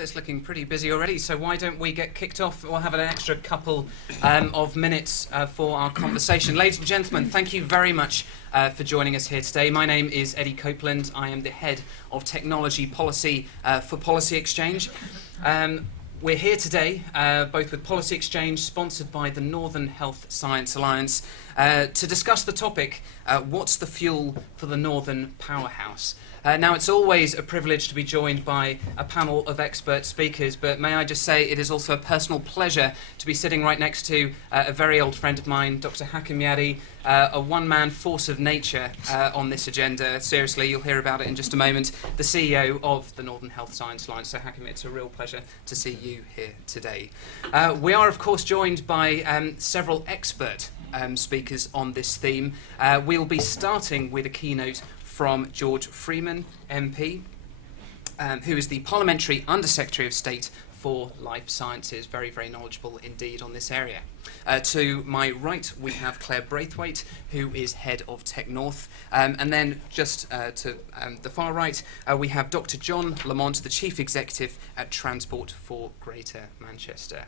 It's looking pretty busy already, so why don't we get kicked off? We'll have an extra couple of minutes for our conversation. Ladies and gentlemen, thank you very much for joining us here today. My name is Eddie Copeland. I am the Head of Technology Policy for Policy Exchange. We're here today, both with Policy Exchange, sponsored by the Northern Health Science Alliance, to discuss the topic, what's the fuel for the Northern Powerhouse? Now, it's always a privilege to be joined by a panel of expert speakers, but may I just say it is also a personal pleasure to be sitting right next to a very old friend of mine, Dr. Hakim Yadi, a one-man force of nature on this agenda. Seriously, you'll hear about it in just a moment, the CEO of the Northern Health Science Alliance. So, Hakim, it's a real pleasure to see you here today. We are, of course, joined by several expert speakers on this theme. We'll be starting with a keynote from George Freeman, MP, who is the Parliamentary Under-Secretary of State for Life Sciences. Very, very knowledgeable indeed on this area. To my right, we have Claire Braithwaite, who is Head of Tech North. And then just to the far right, we have Dr. John Lamont, the Chief Executive at Transport for Greater Manchester.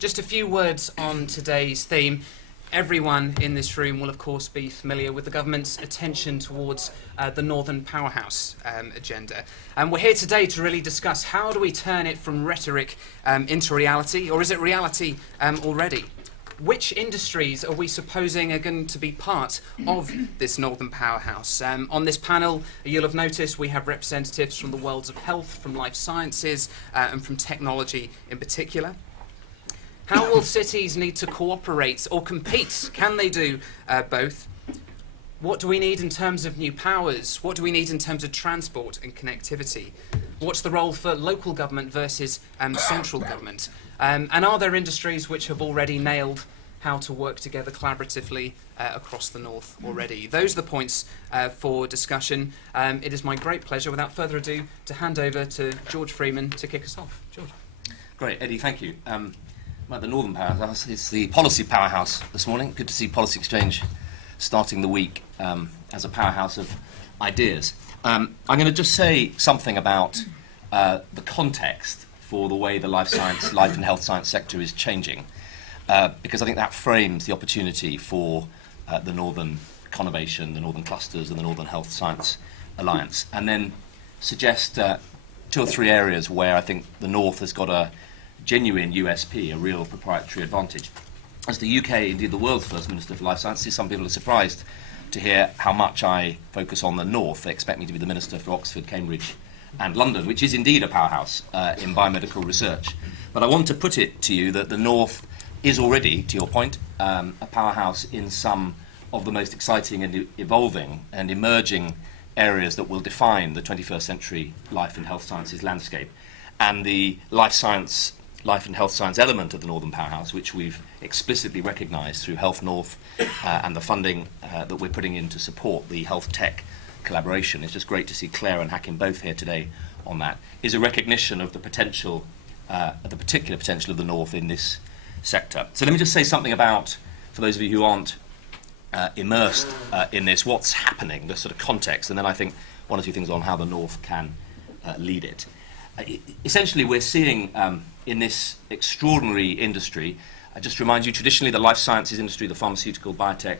Just a few words on today's theme. Everyone in this room will, of course, be familiar with the government's attention towards the Northern Powerhouse agenda. And we're here today to really discuss how do we turn it from rhetoric into reality, or is it reality already? Which industries are we supposing are going to be part of this Northern Powerhouse? On this panel, you'll have noticed we have representatives from the worlds of health, from life sciences, and from technology in particular. How will cities need to cooperate or compete? Can they do both? What do we need in terms of new powers? What do we need in terms of transport and connectivity? What's the role for local government versus central government? And are there industries which have already nailed how to work together collaboratively across the North already? Those are the points for discussion. It is my great pleasure, without further ado, to hand over to George Freeman to kick us off. George. Great, Eddie, thank you. Well, the Northern Powerhouse, it's the policy powerhouse this morning. Good to see Policy Exchange starting the week as a powerhouse of ideas. I'm going to just say something about the context for the way the life and health science sector is changing, because I think that frames the opportunity for the Northern Conovation, the Northern Clusters and the Northern Health Science Alliance, and then suggest two or three areas where I think the North has got a genuine USP, a real proprietary advantage. As the UK, indeed the world's first Minister for Life Sciences, some people are surprised to hear how much I focus on the North. They expect me to be the Minister for Oxford, Cambridge and London, which is indeed a powerhouse in biomedical research. But I want to put it to you that the North is already, to your point, a powerhouse in some of the most exciting and evolving and emerging areas that will define the 21st century life and health sciences landscape. And the life and health science element of the Northern Powerhouse, which we've explicitly recognised through Health North and the funding that we're putting in to support the health tech collaboration. It's just great to see Claire and Hakim both here today on that, is a recognition of the potential, the particular potential of the North in this sector. So let me just say something about, for those of you who aren't immersed in this, what's happening, the sort of context, and then I think one or two things on how the North can lead it. Essentially, we're seeing in this extraordinary industry, I just remind you, traditionally the life sciences industry, the pharmaceutical, biotech,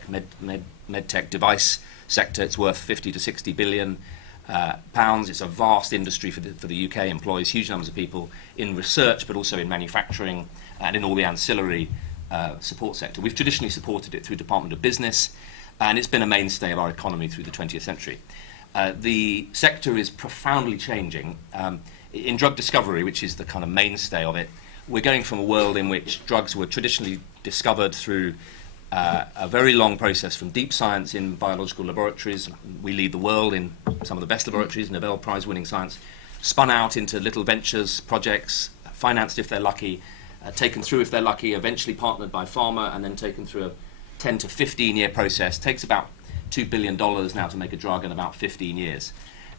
medtech device sector, it's worth 50 to 60 billion pounds. It's a vast industry for the UK, employs huge numbers of people in research, but also in manufacturing and in all the ancillary support sector. We've traditionally supported it through Department of Business, and it's been a mainstay of our economy through the 20th century. The sector is profoundly changing. In drug discovery, which is the kind of mainstay of it, we're going from a world in which drugs were traditionally discovered through a very long process from deep science in biological laboratories. We lead the world in some of the best laboratories, Nobel Prize winning science, spun out into little ventures, projects, financed if they're lucky, taken through if they're lucky, eventually partnered by pharma, and then taken through a 10 to 15 year process. Takes about $2 billion now to make a drug in about 15 years.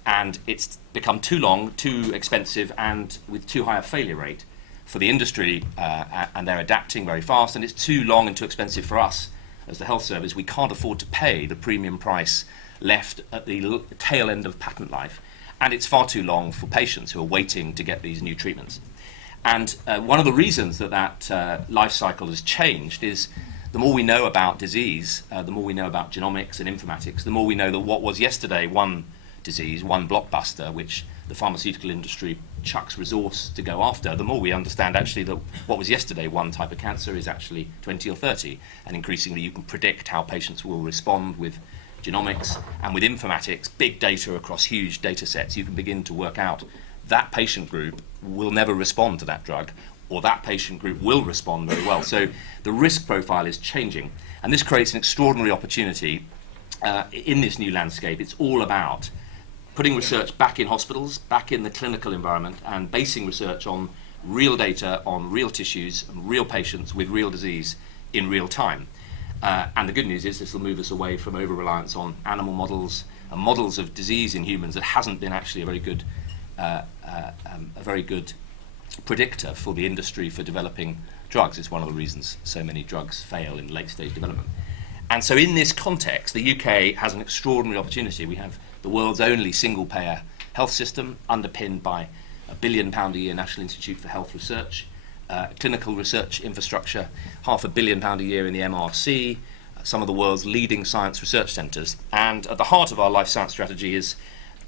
And it's become too long, too expensive, and with too high a failure rate for the industry, and they're adapting very fast, and it's too long and too expensive for us as the health service. We can't afford to pay the premium price left at the tail end of patent life, and it's far too long for patients who are waiting to get these new treatments. And one of the reasons that life cycle has changed is the more we know about disease, the more we know about genomics and informatics, the more we know that what was yesterday one disease, one blockbuster, which the pharmaceutical industry chucks resource to go after, the more we understand actually that what was yesterday one type of cancer is actually 20 or 30. And increasingly you can predict how patients will respond with genomics and with informatics, big data across huge data sets. You can begin to work out that patient group will never respond to that drug, or that patient group will respond very well. So the risk profile is changing. And this creates an extraordinary opportunity in this new landscape. It's all about putting research back in hospitals, back in the clinical environment, and basing research on real data, on real tissues, and real patients with real disease in real time. And the good news is this will move us away from over-reliance on animal models and models of disease in humans that hasn't been actually a very good predictor for the industry for developing drugs. It's one of the reasons so many drugs fail in late-stage development. And so in this context, the UK has an extraordinary opportunity. We have the world's only single-payer health system, underpinned by £1 billion a year National Institute for Health Research, clinical research infrastructure, £500 million a year in the MRC, some of the world's leading science research centres. And at the heart of our life science strategy is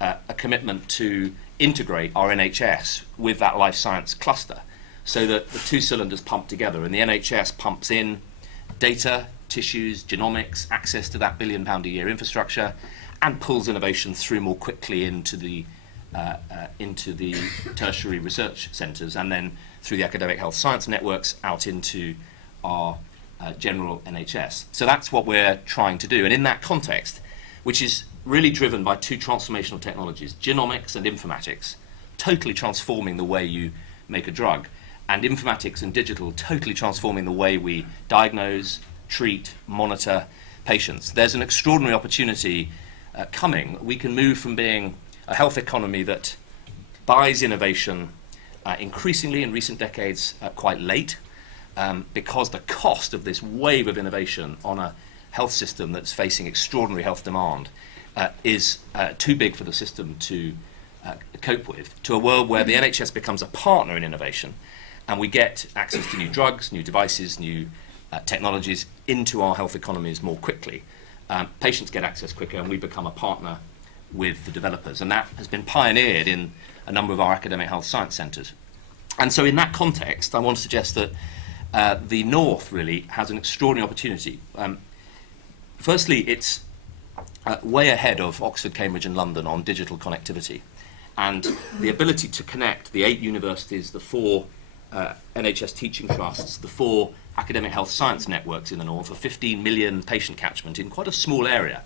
a commitment to integrate our NHS with that life science cluster so that the two cylinders pump together, and the NHS pumps in data, tissues, genomics, access to that £1 billion a year infrastructure, and pulls innovation through more quickly into the tertiary research centres, and then through the academic health science networks out into our general NHS. So that's what we're trying to do. And in that context, which is really driven by two transformational technologies, genomics and informatics, totally transforming the way you make a drug, and informatics and digital totally transforming the way we diagnose, treat, monitor patients. There's an extraordinary opportunity coming. We can move from being a health economy that buys innovation increasingly in recent decades quite late, because the cost of this wave of innovation on a health system that's facing extraordinary health demand is too big for the system to cope with, to a world where the NHS becomes a partner in innovation, and we get access to new drugs, new devices, new technologies into our health economies more quickly. Patients get access quicker, and we become a partner with the developers. And that has been pioneered in a number of our academic health science centres. And so in that context, I want to suggest that the North really has an extraordinary opportunity. Firstly, it's way ahead of Oxford, Cambridge and London on digital connectivity. And the ability to connect the 8 universities, the 4 NHS teaching trusts, the 4 academic health science networks in the North, a 15 million patient catchment in quite a small area.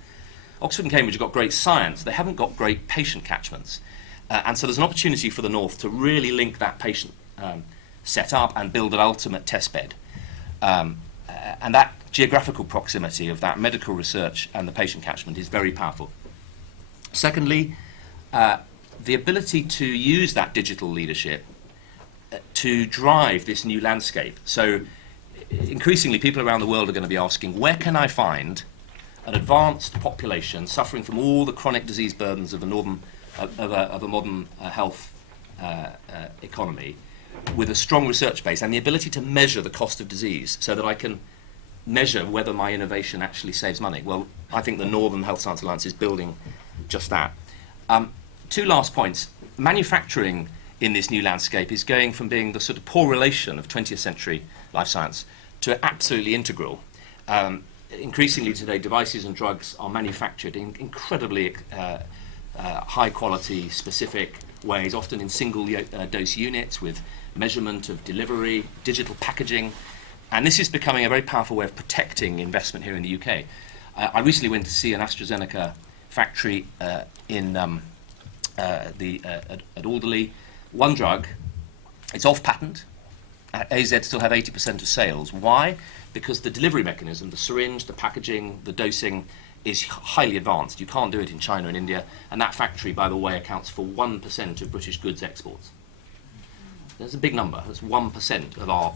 Oxford and Cambridge have got great science, they haven't got great patient catchments. And so there's an opportunity for the North to really link that patient set up and build an ultimate test bed. And that geographical proximity of that medical research and the patient catchment is very powerful. Secondly, the ability to use that digital leadership to drive this new landscape. So increasingly people around the world are going to be asking, where can I find an advanced population suffering from all the chronic disease burdens of a modern health economy, with a strong research base and the ability to measure the cost of disease so that I can measure whether my innovation actually saves money? Well, I think the Northern Health Science Alliance is building just that. 2 last points. Manufacturing in this new landscape is going from being the sort of poor relation of 20th century life science to absolutely integral. Increasingly today, devices and drugs are manufactured in incredibly high quality, specific ways, often in single dose units with measurement of delivery, digital packaging. And this is becoming a very powerful way of protecting investment here in the UK. I recently went to see an AstraZeneca factory at Alderley. One drug, it's off patent. AZ still have 80% of sales. Why? Because the delivery mechanism, the syringe, the packaging, the dosing, is highly advanced. You can't do it in China and India. And that factory, by the way, accounts for 1% of British goods exports. That's a big number. That's 1% of our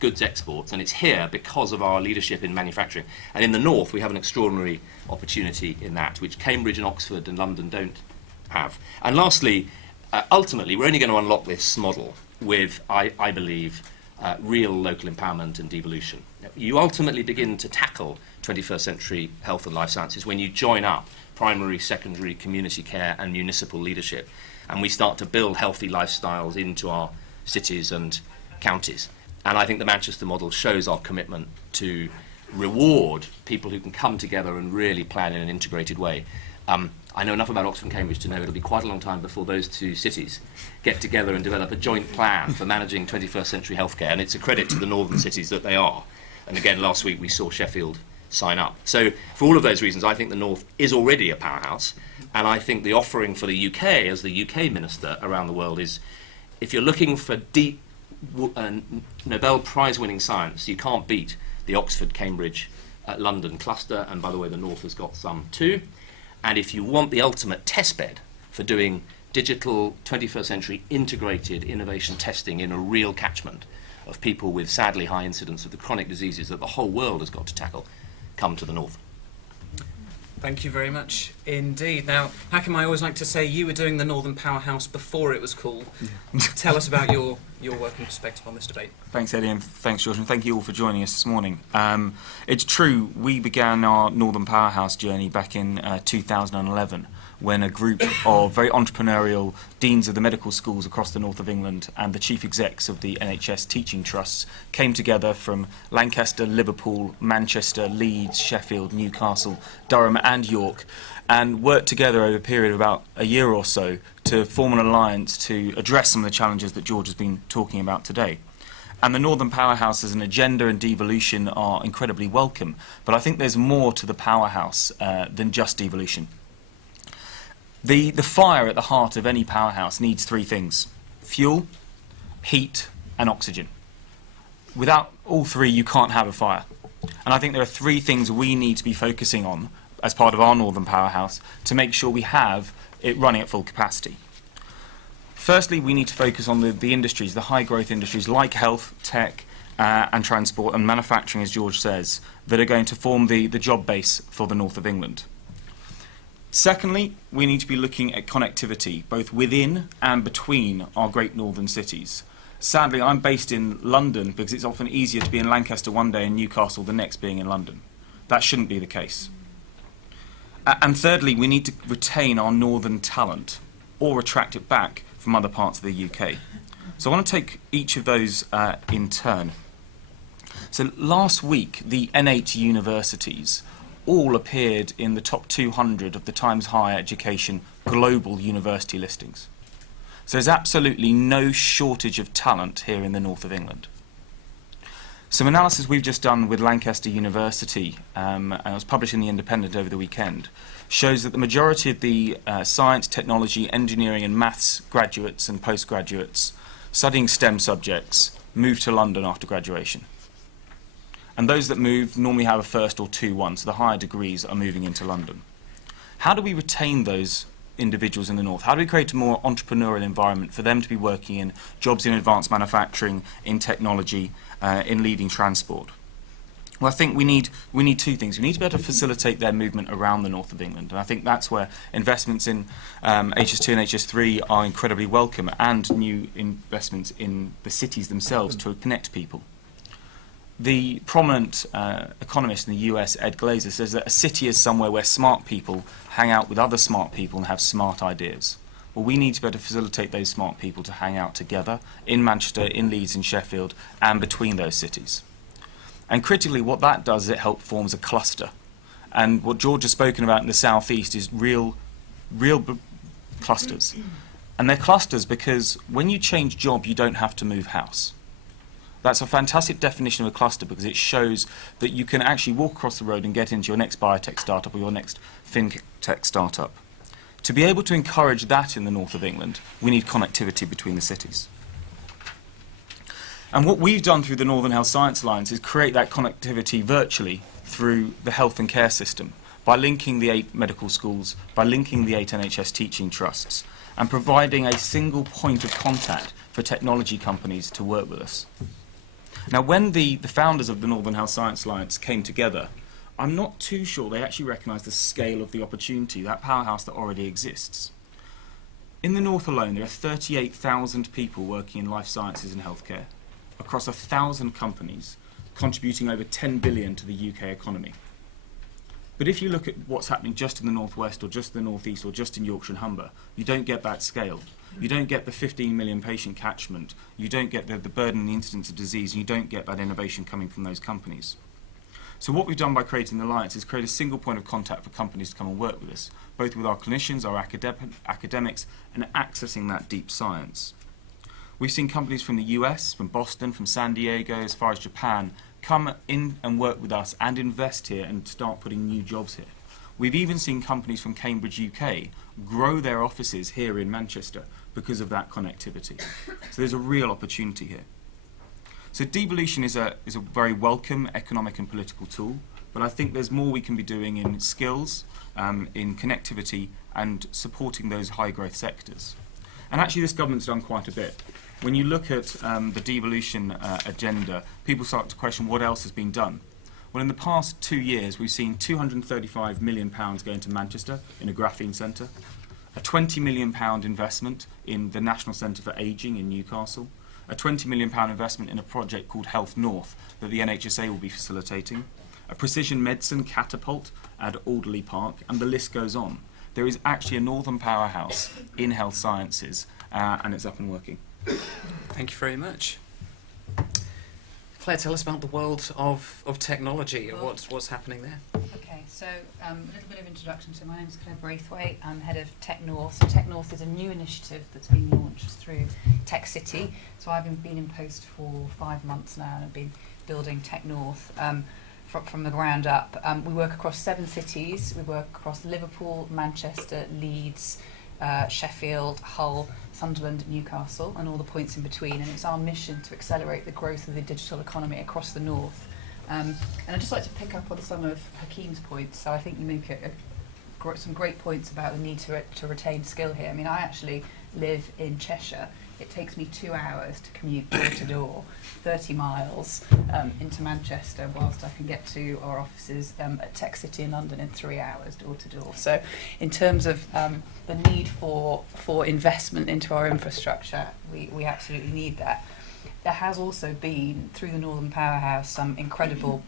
goods exports, and it's here because of our leadership in manufacturing. And in the North, we have an extraordinary opportunity in that, which Cambridge and Oxford and London don't have. And lastly, ultimately, we're only going to unlock this model with, I believe, real local empowerment and devolution. You ultimately begin to tackle 21st century health and life sciences when you join up primary, secondary, community care and municipal leadership, and we start to build healthy lifestyles into our cities and counties. And I think the Manchester model shows our commitment to reward people who can come together and really plan in an integrated way. I know enough about Oxford and Cambridge to know it'll be quite a long time before those two cities get together and develop a joint plan for managing 21st century healthcare, and it's a credit to the northern cities that they are. And again, last week we saw Sheffield sign up. So for all of those reasons, I think the North is already a powerhouse, and I think the offering for the UK as the UK minister around the world is, if you're looking for deep Nobel Prize-winning science, you can't beat the Oxford, Cambridge, London cluster, and by the way, the North has got some too. And if you want the ultimate testbed for doing digital 21st century integrated innovation testing in a real catchment of people with sadly high incidence of the chronic diseases that the whole world has got to tackle, come to the North. Thank you very much indeed. Now, Hakim, I always like to say you were doing the Northern Powerhouse before it was cool. Yeah. Tell us about your work and perspective on this debate. Thanks, Eddie, and thanks, George, and thank you all for joining us this morning. It's true, we began our Northern Powerhouse journey back in 2011, when a group of very entrepreneurial deans of the medical schools across the north of England and the chief execs of the NHS teaching trusts came together from Lancaster, Liverpool, Manchester, Leeds, Sheffield, Newcastle, Durham and York, and worked together over a period of about a year or so to form an alliance to address some of the challenges that George has been talking about today. And the Northern Powerhouse as an agenda and devolution are incredibly welcome, but I think there's more to the powerhouse than just devolution. The fire at the heart of any powerhouse needs three things: fuel, heat and oxygen. Without all three you can't have a fire. And I think there are three things we need to be focusing on as part of our Northern Powerhouse to make sure we have it running at full capacity. Firstly, we need to focus on the industries, the high growth industries like health, tech and transport and manufacturing, as George says, that are going to form the job base for the north of England. Secondly, we need to be looking at connectivity, both within and between our great northern cities. Sadly, I'm based in London because it's often easier to be in Lancaster one day and Newcastle the next being in London. That shouldn't be the case. And thirdly, we need to retain our northern talent or attract it back from other parts of the UK. So I want to take each of those in turn. So last week, the N8 universities all appeared in the top 200 of the Times Higher Education global university listings. So there's absolutely no shortage of talent here in the north of England. Some analysis we've just done with Lancaster University, and it was published in The Independent over the weekend, shows that the majority of the science, technology, engineering and maths graduates and postgraduates studying STEM subjects move to London after graduation. And those that move normally have a first or 2-1, so the higher degrees are moving into London. How do we retain those individuals in the north? How do we create a more entrepreneurial environment for them to be working in jobs in advanced manufacturing, in technology, in leading transport? Well, I think we need two things. We need to be able to facilitate their movement around the north of England, and I think that's where investments in HS2 and HS3 are incredibly welcome, and new investments in the cities themselves to connect people. The prominent economist in the US, Ed Glazer, says that a city is somewhere where smart people hang out with other smart people and have smart ideas. Well, we need to be able to facilitate those smart people to hang out together in Manchester, in Leeds, in Sheffield, and between those cities. And critically, what that does is it helps forms a cluster. And what George has spoken about in the southeast is real clusters. And they're clusters because when you change job, you don't have to move house. That's a fantastic definition of a cluster because it shows that you can actually walk across the road and get into your next biotech startup or your next fintech startup. To be able to encourage that in the north of England, we need connectivity between the cities. And what we've done through the Northern Health Science Alliance is create that connectivity virtually through the health and care system by linking the 8 medical schools, by linking the 8 NHS teaching trusts, and providing a single point of contact for technology companies to work with us. Now, when the founders of the Northern Health Science Alliance came together, I'm not too sure they actually recognised the scale of the opportunity, that powerhouse that already exists. In the north alone, there are 38,000 people working in life sciences and healthcare across 1,000 companies, contributing over 10 billion to the UK economy. But if you look at what's happening just in the northwest or just the northeast or just in Yorkshire and Humber, you don't get that scale. You don't get the 15 million patient catchment, you don't get the burden and the incidence of disease, and you don't get that innovation coming from those companies. So what we've done by creating the Alliance is create a single point of contact for companies to come and work with us, both with our clinicians, our academics, and accessing that deep science. We've seen companies from the US, from Boston, from San Diego, as far as Japan, come in and work with us and invest here and start putting new jobs here. We've even seen companies from Cambridge, UK, grow their offices here in Manchester because of that connectivity. So there's a real opportunity here. So devolution is a very welcome economic and political tool, but I think there's more we can be doing in skills, in connectivity, and supporting those high growth sectors. And actually this government's done quite a bit. When you look at the devolution agenda, people start to question what else has been done. Well, in the past 2 years, we've seen £235 million go into Manchester in a graphene centre, a £20 million investment in the National Centre for Ageing in Newcastle, a £20 million investment in a project called Health North that the NHSA will be facilitating, a precision medicine catapult at Alderley Park, and the list goes on. There is actually a northern powerhouse in health sciences, and it's up and working. Thank you very much. Claire, tell us about the world of technology. What's happening there? Okay, so a little bit of introduction. So my name is Claire Braithwaite. I'm head of Tech North. So Tech North is a new initiative that's been launched through Tech City. So I've been in post for 5 months now, and I've been building Tech North from the ground up. We work across 7 cities. We work across Liverpool, Manchester, Leeds, Sheffield, Hull, Sunderland, Newcastle, and all the points in between. And it's our mission to accelerate the growth of the digital economy across the north. And I'd just like to pick up on some of Hakeem's points. So I think you make some great points about the need to retain skill here. I mean, I actually live in Cheshire. It takes me 2 hours to commute door to door, 30 miles into Manchester, whilst I can get to our offices at Tech City in London in 3 hours door to door. So in terms of the need for investment into our infrastructure, we absolutely need that. There has also been, through the Northern Powerhouse, some incredible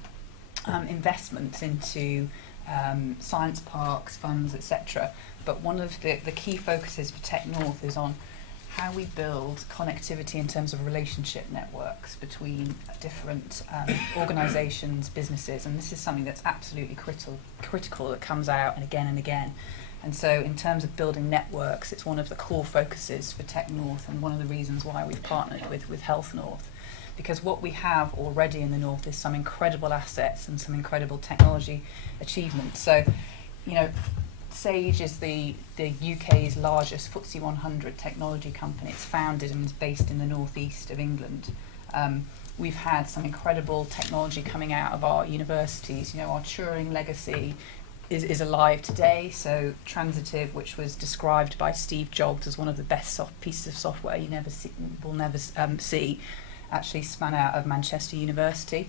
investments into science parks, funds, etc. But one of the key focuses for Tech North is on how we build connectivity in terms of relationship networks between different organisations, businesses, and this is something that's absolutely critical that comes out and again. And so in terms of building networks, it's one of the core focuses for Tech North and one of the reasons why we've partnered with Health North. Because what we have already in the north is some incredible assets and some incredible technology achievements. So, you know, Sage is the UK's largest FTSE 100 technology company. It's founded and is based in the northeast of England. We've had some incredible technology coming out of our universities. You know, our Turing legacy is alive today. So Transitive, which was described by Steve Jobs as one of the best pieces of software you will never see, actually spun out of Manchester University.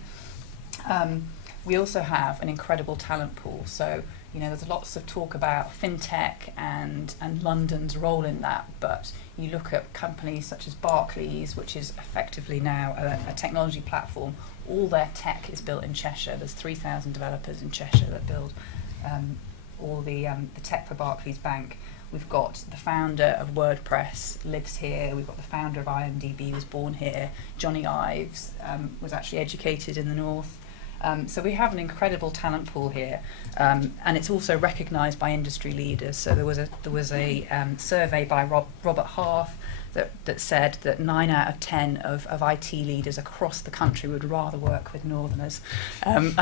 We also have an incredible talent pool. So, you know, there's lots of talk about fintech and London's role in that, but you look at companies such as Barclays, which is effectively now a technology platform. All their tech is built in Cheshire. There's 3,000 developers in Cheshire that build all the tech for Barclays Bank. We've got the founder of WordPress lives here. We've got the founder of IMDb was born here. Johnny Ives was actually educated in the north. So we have an incredible talent pool here, and it's also recognised by industry leaders. So there was a survey by Robert Half that said that 9 out of 10 of IT leaders across the country would rather work with Northerners. I'm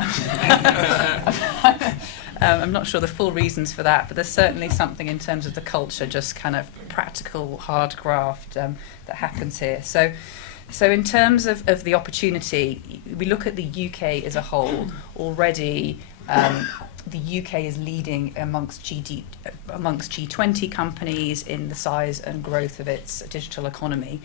not sure the full reasons for that, but there's certainly something in terms of the culture, just kind of practical, hard graft that happens here. So in terms of the opportunity, we look at the UK as a whole. Already, the UK is leading amongst G20 companies in the size and growth of its digital economy.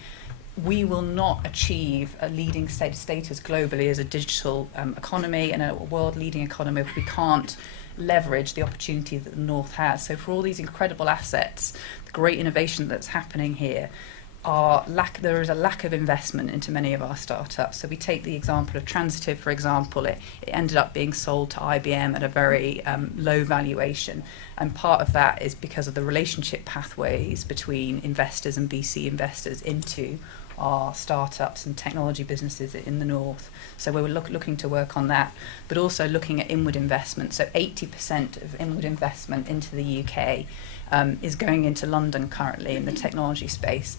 We will not achieve a leading status globally as a digital economy and a world-leading economy if we can't leverage the opportunity that the North has. So for all these incredible assets, the great innovation that's happening here, there is a lack of investment into many of our startups. So we take the example of Transitive, for example. It ended up being sold to IBM at a very low valuation. And part of that is because of the relationship pathways between investors and VC investors into our startups and technology businesses in the North. So we were looking to work on that, but also looking at inward investment. So 80% of inward investment into the UK is going into London currently in the technology space.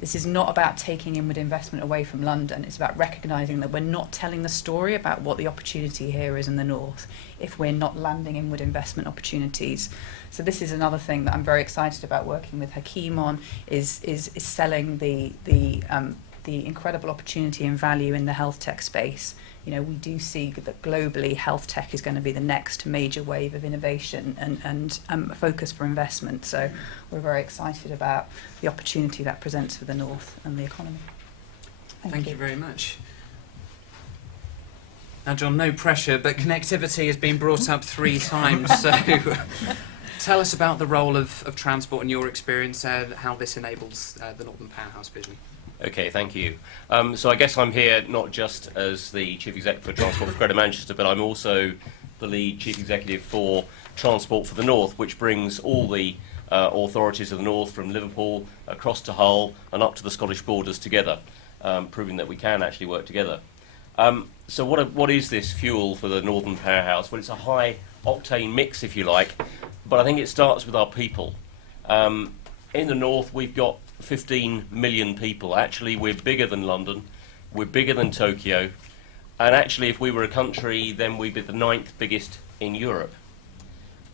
This is not about taking inward investment away from London. It's about recognising that we're not telling the story about what the opportunity here is in the North if we're not landing inward investment opportunities. So this is another thing that I'm very excited about working with Hakeem on, is selling the incredible opportunity and value in the health tech space. You know, we do see that globally health tech is going to be the next major wave of innovation and a focus for investment. So we're very excited about the opportunity that presents for the North and the economy. Thank you very much. Now, John, no pressure, but connectivity has been brought up 3 times. So tell us about the role of transport and your experience, how this enables the Northern Powerhouse vision. Okay, thank you. So I guess I'm here not just as the Chief Executive for Transport for Greater Manchester, but I'm also the lead Chief Executive for Transport for the North, which brings all the authorities of the North from Liverpool across to Hull and up to the Scottish borders together, proving that we can actually work together. So what is this fuel for the Northern Powerhouse? Well, it's a high-octane mix, if you like, but I think it starts with our people. In the North, we've got 15 million people. Actually, we're bigger than London, we're bigger than Tokyo, and actually if we were a country, then we'd be the 9th biggest in Europe.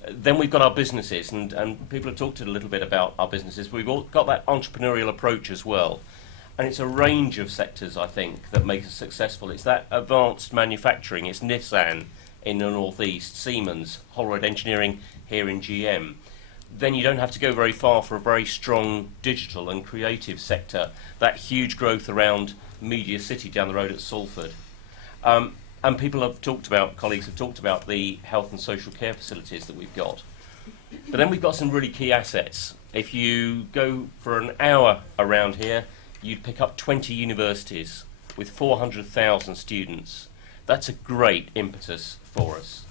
Then we've got our businesses, and people have talked a little bit about our businesses. We've all got that entrepreneurial approach as well, and it's a range of sectors, I think, that make us successful. It's that advanced manufacturing. It's Nissan in the northeast, Siemens, Holroyd Engineering here in GM. Then you don't have to go very far for a very strong digital and creative sector, that huge growth around Media City down the road at Salford. And people have talked about, colleagues have talked about the health and social care facilities that we've got. But then we've got some really key assets. If you go for an hour around here, you'd pick up 20 universities with 400,000 students. That's a great impetus for us.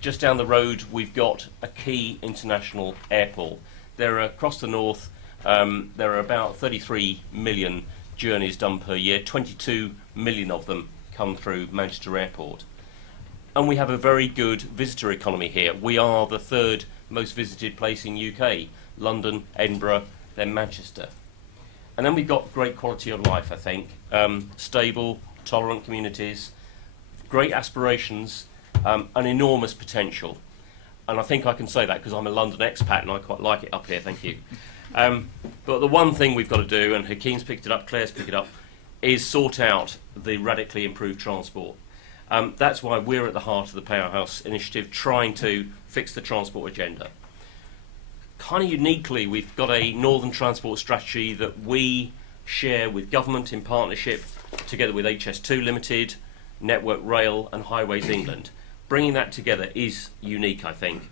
Just down the road, we've got a key international airport. There are, across the North, there are about 33 million journeys done per year. 22 million of them come through Manchester Airport. And we have a very good visitor economy here. We are the 3rd most visited place in UK. London, Edinburgh, then Manchester. And then we've got great quality of life, I think. Stable, tolerant communities, great aspirations, an enormous potential. And I think I can say that because I'm a London expat and I quite like it up here, thank you. But the one thing we've got to do, and Hakeem's picked it up, Claire's picked it up, is sort out the radically improved transport. That's why we're at the heart of the Powerhouse initiative, trying to fix the transport agenda. Kind of uniquely, we've got a Northern Transport strategy that we share with government in partnership, together with HS2 Limited, Network Rail and Highways England. Bringing that together is unique, I think.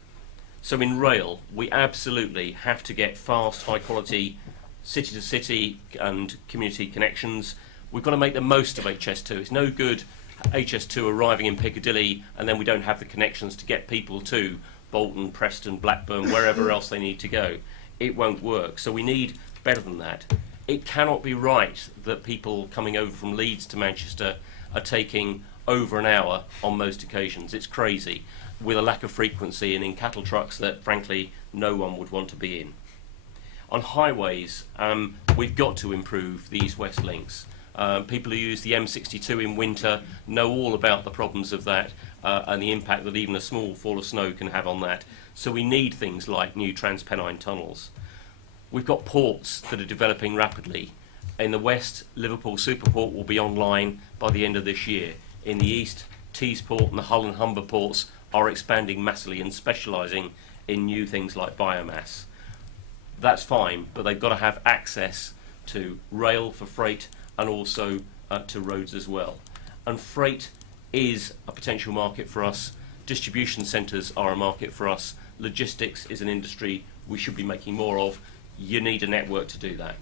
So in rail, we absolutely have to get fast, high-quality city-to-city and community connections. We've got to make the most of HS2. It's no good HS2 arriving in Piccadilly and then we don't have the connections to get people to Bolton, Preston, Blackburn, wherever else they need to go. It won't work. So we need better than that. It cannot be right that people coming over from Leeds to Manchester are taking over an hour on most occasions. It's crazy, with a lack of frequency and in cattle trucks that frankly no one would want to be in. On highways, we've got to improve the east-west links. People who use the M62 in winter know all about the problems of that and the impact that even a small fall of snow can have on that. So we need things like new Transpennine tunnels. We've got ports that are developing rapidly. In the west, Liverpool Superport will be online by the end of this year. In the east, Teesport and the Hull and Humber ports are expanding massively and specialising in new things like biomass. That's fine, but they've got to have access to rail for freight and also to roads as well. And freight is a potential market for us. Distribution centres are a market for us. Logistics is an industry we should be making more of. You need a network to do that.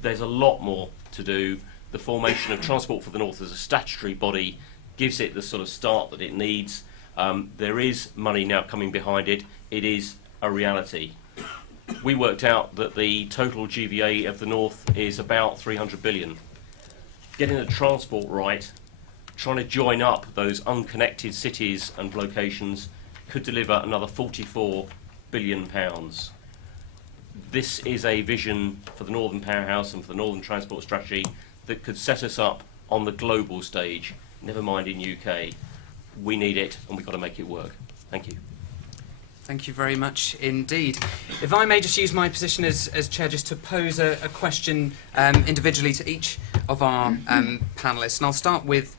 There's a lot more to do. The formation of Transport for the North as a statutory body gives it the sort of start that it needs. There is money now coming behind it. It is a reality. We worked out that the total GVA of the North is about 300 billion. Getting the transport right, trying to join up those unconnected cities and locations could deliver another 44 billion pounds. This is a vision for the Northern Powerhouse and for the Northern Transport Strategy that could set us up on the global stage, never mind in UK. We need it, and we've got to make it work. Thank you. Thank you very much indeed. If I may just use my position as chair just to pose a question individually to each of our panellists, and I'll start with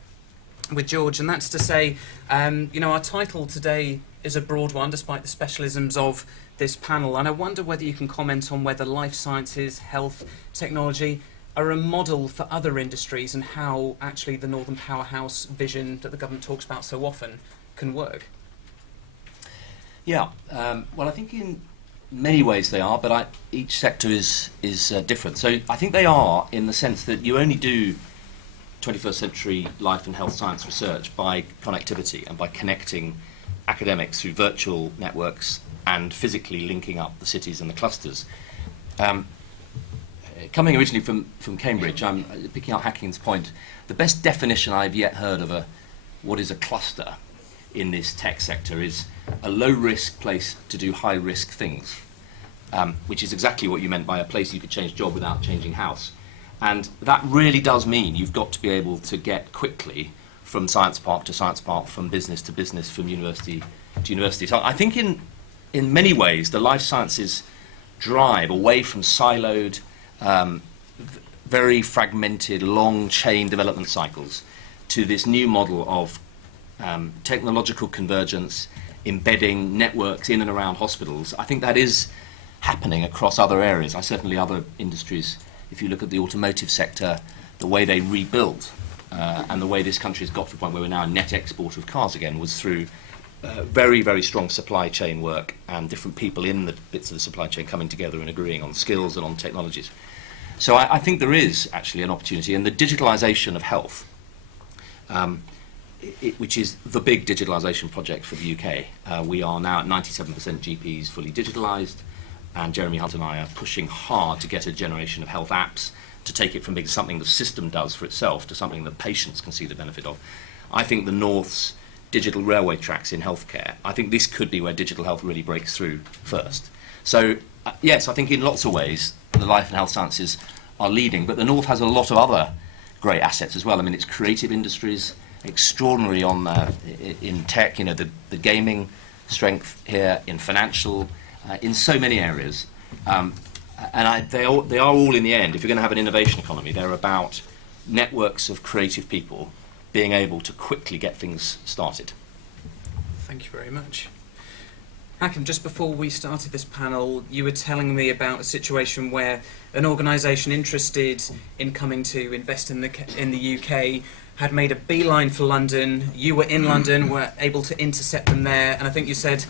George, and that's to say, our title today is a broad one, despite the specialisms of this panel, and I wonder whether you can comment on whether life sciences, health, technology are a model for other industries and how actually the Northern Powerhouse vision that the government talks about so often can work. Yeah, well, I think in many ways they are, but each sector is different. So I think they are in the sense that you only do 21st century life and health science research by connectivity and by connecting academics through virtual networks and physically linking up the cities and the clusters. Coming originally from Cambridge, I'm picking up Hacking's point. The best definition I've yet heard of what is a cluster in this tech sector is a low-risk place to do high-risk things, which is exactly what you meant by a place you could change job without changing house. And that really does mean you've got to be able to get quickly from science park to science park, from business to business, from university to university. So I think in many ways the life sciences drive away from siloed, very fragmented, long chain development cycles to this new model of technological convergence, embedding networks in and around hospitals. I think that is happening across other areas. Certainly other industries, if you look at the automotive sector, the way they rebuilt and the way this country has got to the point where we're now a net exporter of cars again was through very, very strong supply chain work and different people in the bits of the supply chain coming together and agreeing on skills and on technologies. So I think there is actually an opportunity, and the digitalisation of health, which is the big digitalisation project for the UK. We are now at 97% GPs fully digitalised, and Jeremy Hunt and I are pushing hard to get a generation of health apps to take it from being something the system does for itself to something that patients can see the benefit of. I think the North's digital railway tracks in healthcare, I think this could be where digital health really breaks through first. So yes, I think in lots of ways the life and health sciences are leading, but the North has a lot of other great assets as well. I mean, it's creative industries, extraordinary in tech, the gaming strength here, in financial, in so many areas. They are all in the end, if you're going to have an innovation economy, they're about networks of creative people being able to quickly get things started. Thank you very much. Hakim, just before we started this panel, you were telling me about a situation where an organisation interested in coming to invest in the UK had made a beeline for London. You were in London, were able to intercept them there, and I think you said,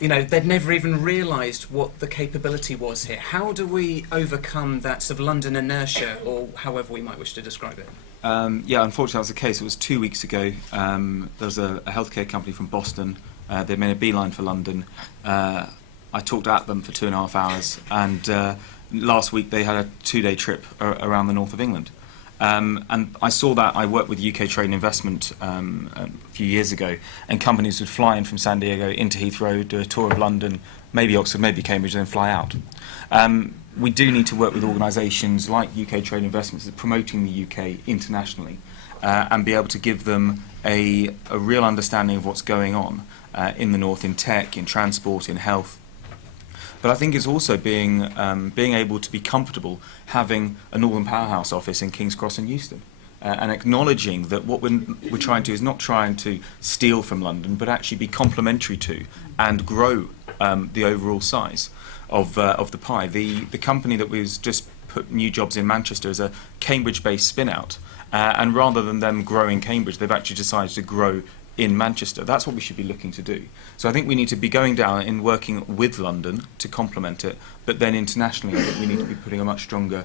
they'd never even realised what the capability was here. How do we overcome that sort of London inertia, or however we might wish to describe it? Unfortunately that was the case. It was 2 weeks ago. There was a healthcare company from Boston. They made a beeline for London. I talked at them for 2.5 hours, and last week they had a 2-day trip around the north of England. And I saw that. I worked with UK Trade and Investment a few years ago, and companies would fly in from San Diego into Heathrow, do a tour of London, maybe Oxford, maybe Cambridge, and then fly out. We do need to work with organisations like UK Trade and Investments that are promoting the UK internationally and be able to give them a real understanding of what's going on in the north, in tech, in transport, in health. But I think it's also being able to be comfortable having a Northern Powerhouse office in King's Cross and Euston, and acknowledging that what we're trying to do is not trying to steal from London, but actually be complementary to and grow the overall size of the pie. The company that we've just put new jobs in Manchester is a Cambridge-based spin-out, and rather than them growing Cambridge, they've actually decided to grow in Manchester. That's what we should be looking to do. So I think we need to be going down and working with London to complement it, but then internationally I think we need to be putting a much stronger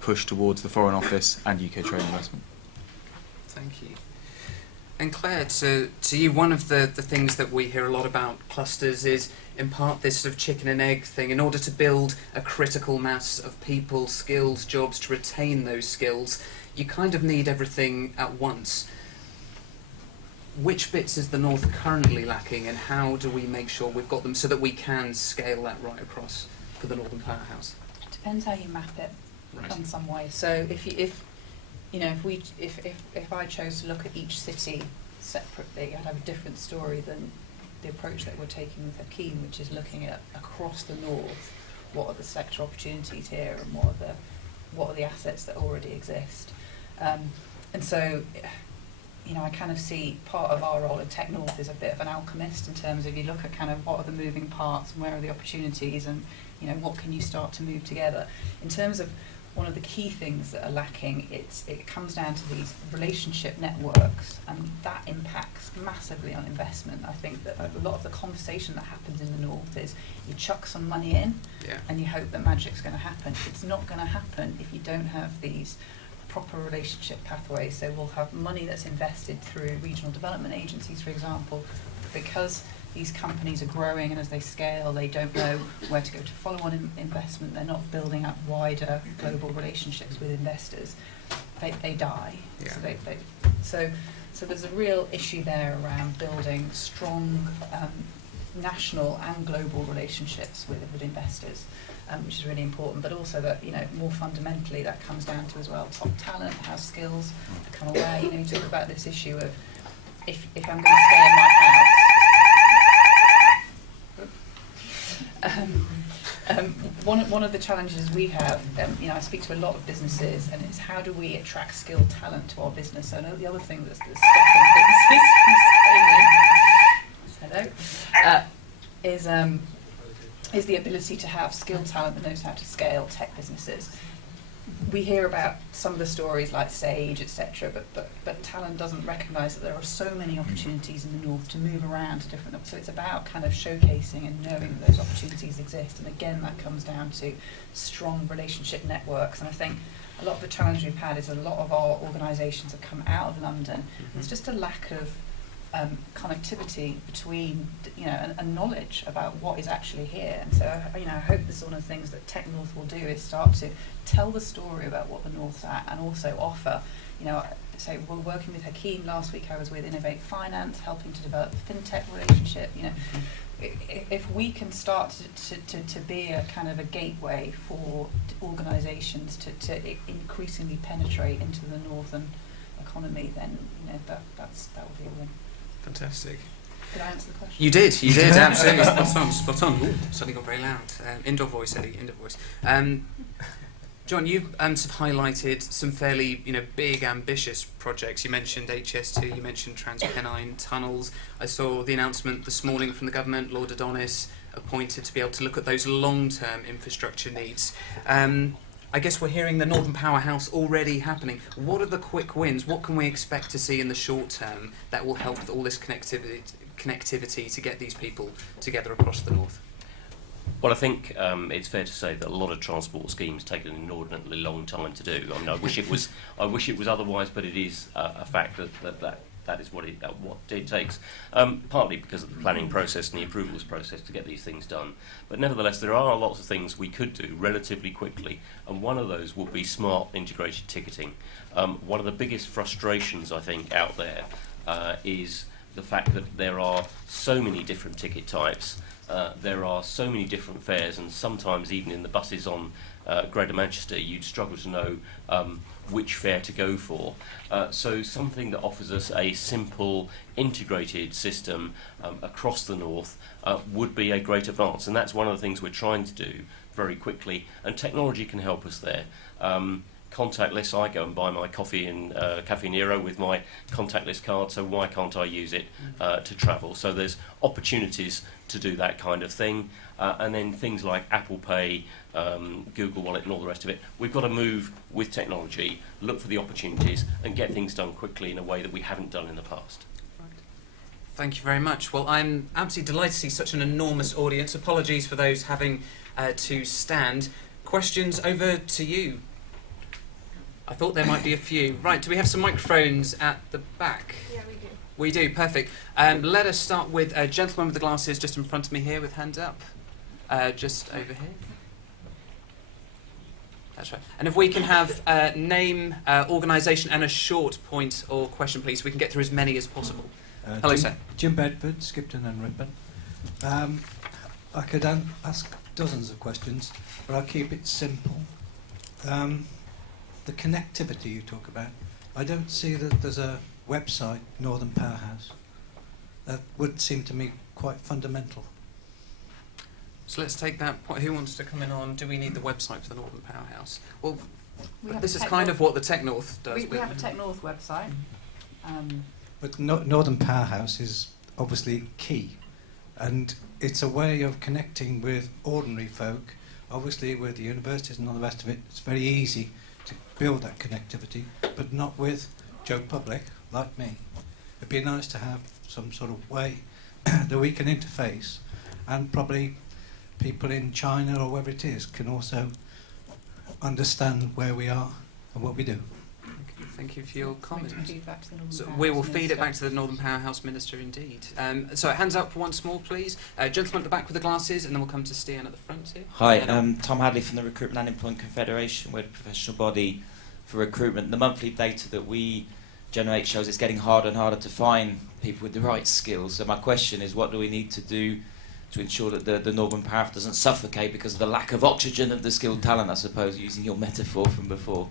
push towards the Foreign Office and UK trade investment. Thank you. And Claire, to you, one of the things that we hear a lot about clusters is in part this sort of chicken and egg thing. In order to build a critical mass of people, skills, jobs, to retain those skills, you kind of need everything at once. Which bits is the North currently lacking, and how do we make sure we've got them so that we can scale that right across for the Northern Powerhouse? It depends how you map it Right. in some way. So if I chose to look at each city separately, I'd have a different story than the approach that we're taking with Hakeem, which is looking at across the north, what are the sector opportunities here, and what are the assets that already exist. And so, I kind of see part of our role in Tech North is a bit of an alchemist in terms of you look at kind of what are the moving parts and where are the opportunities, and what can you start to move together. In terms of one of the key things that are lacking, it comes down to these relationship networks, and that impacts massively on investment. I think that a lot of the conversation that happens in the North is you chuck some money in and you hope that magic's going to happen. It's not going to happen if you don't have these proper relationship pathways. So we'll have money that's invested through regional development agencies, for example, because these companies are growing, and as they scale, they don't know where to go to follow on investment. They're not building up wider global relationships with investors. They die. Yeah. So there's a real issue there around building strong national and global relationships with investors, which is really important. But also that more fundamentally that comes down to as well top talent, how skills become aware. You talk about this issue of if I'm going to stay in my house. One of the challenges we have, I speak to a lot of businesses, and it's how do we attract skilled talent to our business. So I know the other thing that's stopping businesses from scaling, is the ability to have skilled talent that knows how to scale tech businesses. We hear about some of the stories like Sage, etc., but talent doesn't recognise that there are so many opportunities in the North to move around to different. So it's about kind of showcasing and knowing that those opportunities exist. And again, that comes down to strong relationship networks. And I think a lot of the challenge we've had is a lot of our organisations have come out of London. There's just a lack of connectivity between, and knowledge about what is actually here. And so, I hope this is one of the things that Tech North will do is start to tell the story about what the North's at, and also offer, so we're working with Hakeem. Last week I was with Innovate Finance, helping to develop the fintech relationship. If we can start to be a kind of a gateway for organisations to increasingly penetrate into the northern economy, then that will be a win. Fantastic. Did I answer the question? You did, absolutely. Spot on. Ooh, suddenly got very loud. Indoor voice, Eddie, indoor voice. John, you've sort of highlighted some fairly, big, ambitious projects. You mentioned HS2, you mentioned Transpennine Tunnels. I saw the announcement this morning from the government, Lord Adonis appointed to be able to look at those long-term infrastructure needs. I guess we're hearing the Northern Powerhouse already happening. What are the quick wins? What can we expect to see in the short term that will help with all this connectivity to get these people together across the North? Well, I think it's fair to say that a lot of transport schemes take an inordinately long time to do. I mean, I wish it was otherwise, but it is a fact that is what it takes. Partly because of the planning process and the approvals process to get these things done. But nevertheless, there are lots of things we could do relatively quickly, and one of those will be smart integrated ticketing. One of the biggest frustrations I think out there is the fact that there are so many different ticket types. There are so many different fares, and sometimes even in the buses on Greater Manchester, you'd struggle to know which fare to go for. So something that offers us a simple, integrated system across the North would be a great advance, and that's one of the things we're trying to do very quickly, and technology can help us there. Contactless, I go and buy my coffee in Cafe Nero with my contactless card, so why can't I use it to travel? So there's opportunities to do that kind of thing. And then things like Apple Pay, Google Wallet and all the rest of it. We've got to move with technology, look for the opportunities and get things done quickly in a way that we haven't done in the past. Right. Thank you very much. Well, I'm absolutely delighted to see such an enormous audience. Apologies for those having to stand. Questions over to you. I thought there might be a few. Right, do we have some microphones at the back? Yeah, we do. We do, perfect. Let us start with a gentleman with the glasses just in front of me here with hand up. Just over here. That's right. And if we can have name, organisation and a short point or question, please. We can get through as many as possible. Hello, sir. Jim Bedford, Skipton and Ripon. I could ask dozens of questions, but I'll keep it simple. The connectivity you talk about, I don't see that there's a website, Northern Powerhouse. That would seem to me quite fundamental. So let's take that point. Who wants to come in on, do we need the website for the Northern Powerhouse? Well, We have this a is Tech kind North- of what the Tech North does. we have a Tech North website. But Northern Powerhouse is obviously key, and it's a way of connecting with ordinary folk. Obviously, with the universities and all the rest of it, it's very easy to build that connectivity, but not with Joe Public like me. It'd be nice to have some sort of way that we can interface, and probably people in China or wherever it is can also understand where we are and what we do. Thank you for your comment. Feedback to the Northern So Powerhouse we will feed it Minister. back to the Northern Powerhouse Minister indeed. So hands up once more, please. Gentleman at the back with the glasses, and then we'll come to Stian at the front here. Hi, And Tom Hadley from the Recruitment and Employment Confederation. We're a professional body for recruitment. The monthly data that we generate shows it's getting harder and harder to find people with the right skills. So my question is, what do we need to do to ensure that the Northern Powerhouse doesn't suffocate because of the lack of oxygen of the skilled talent, I suppose, using your metaphor from before?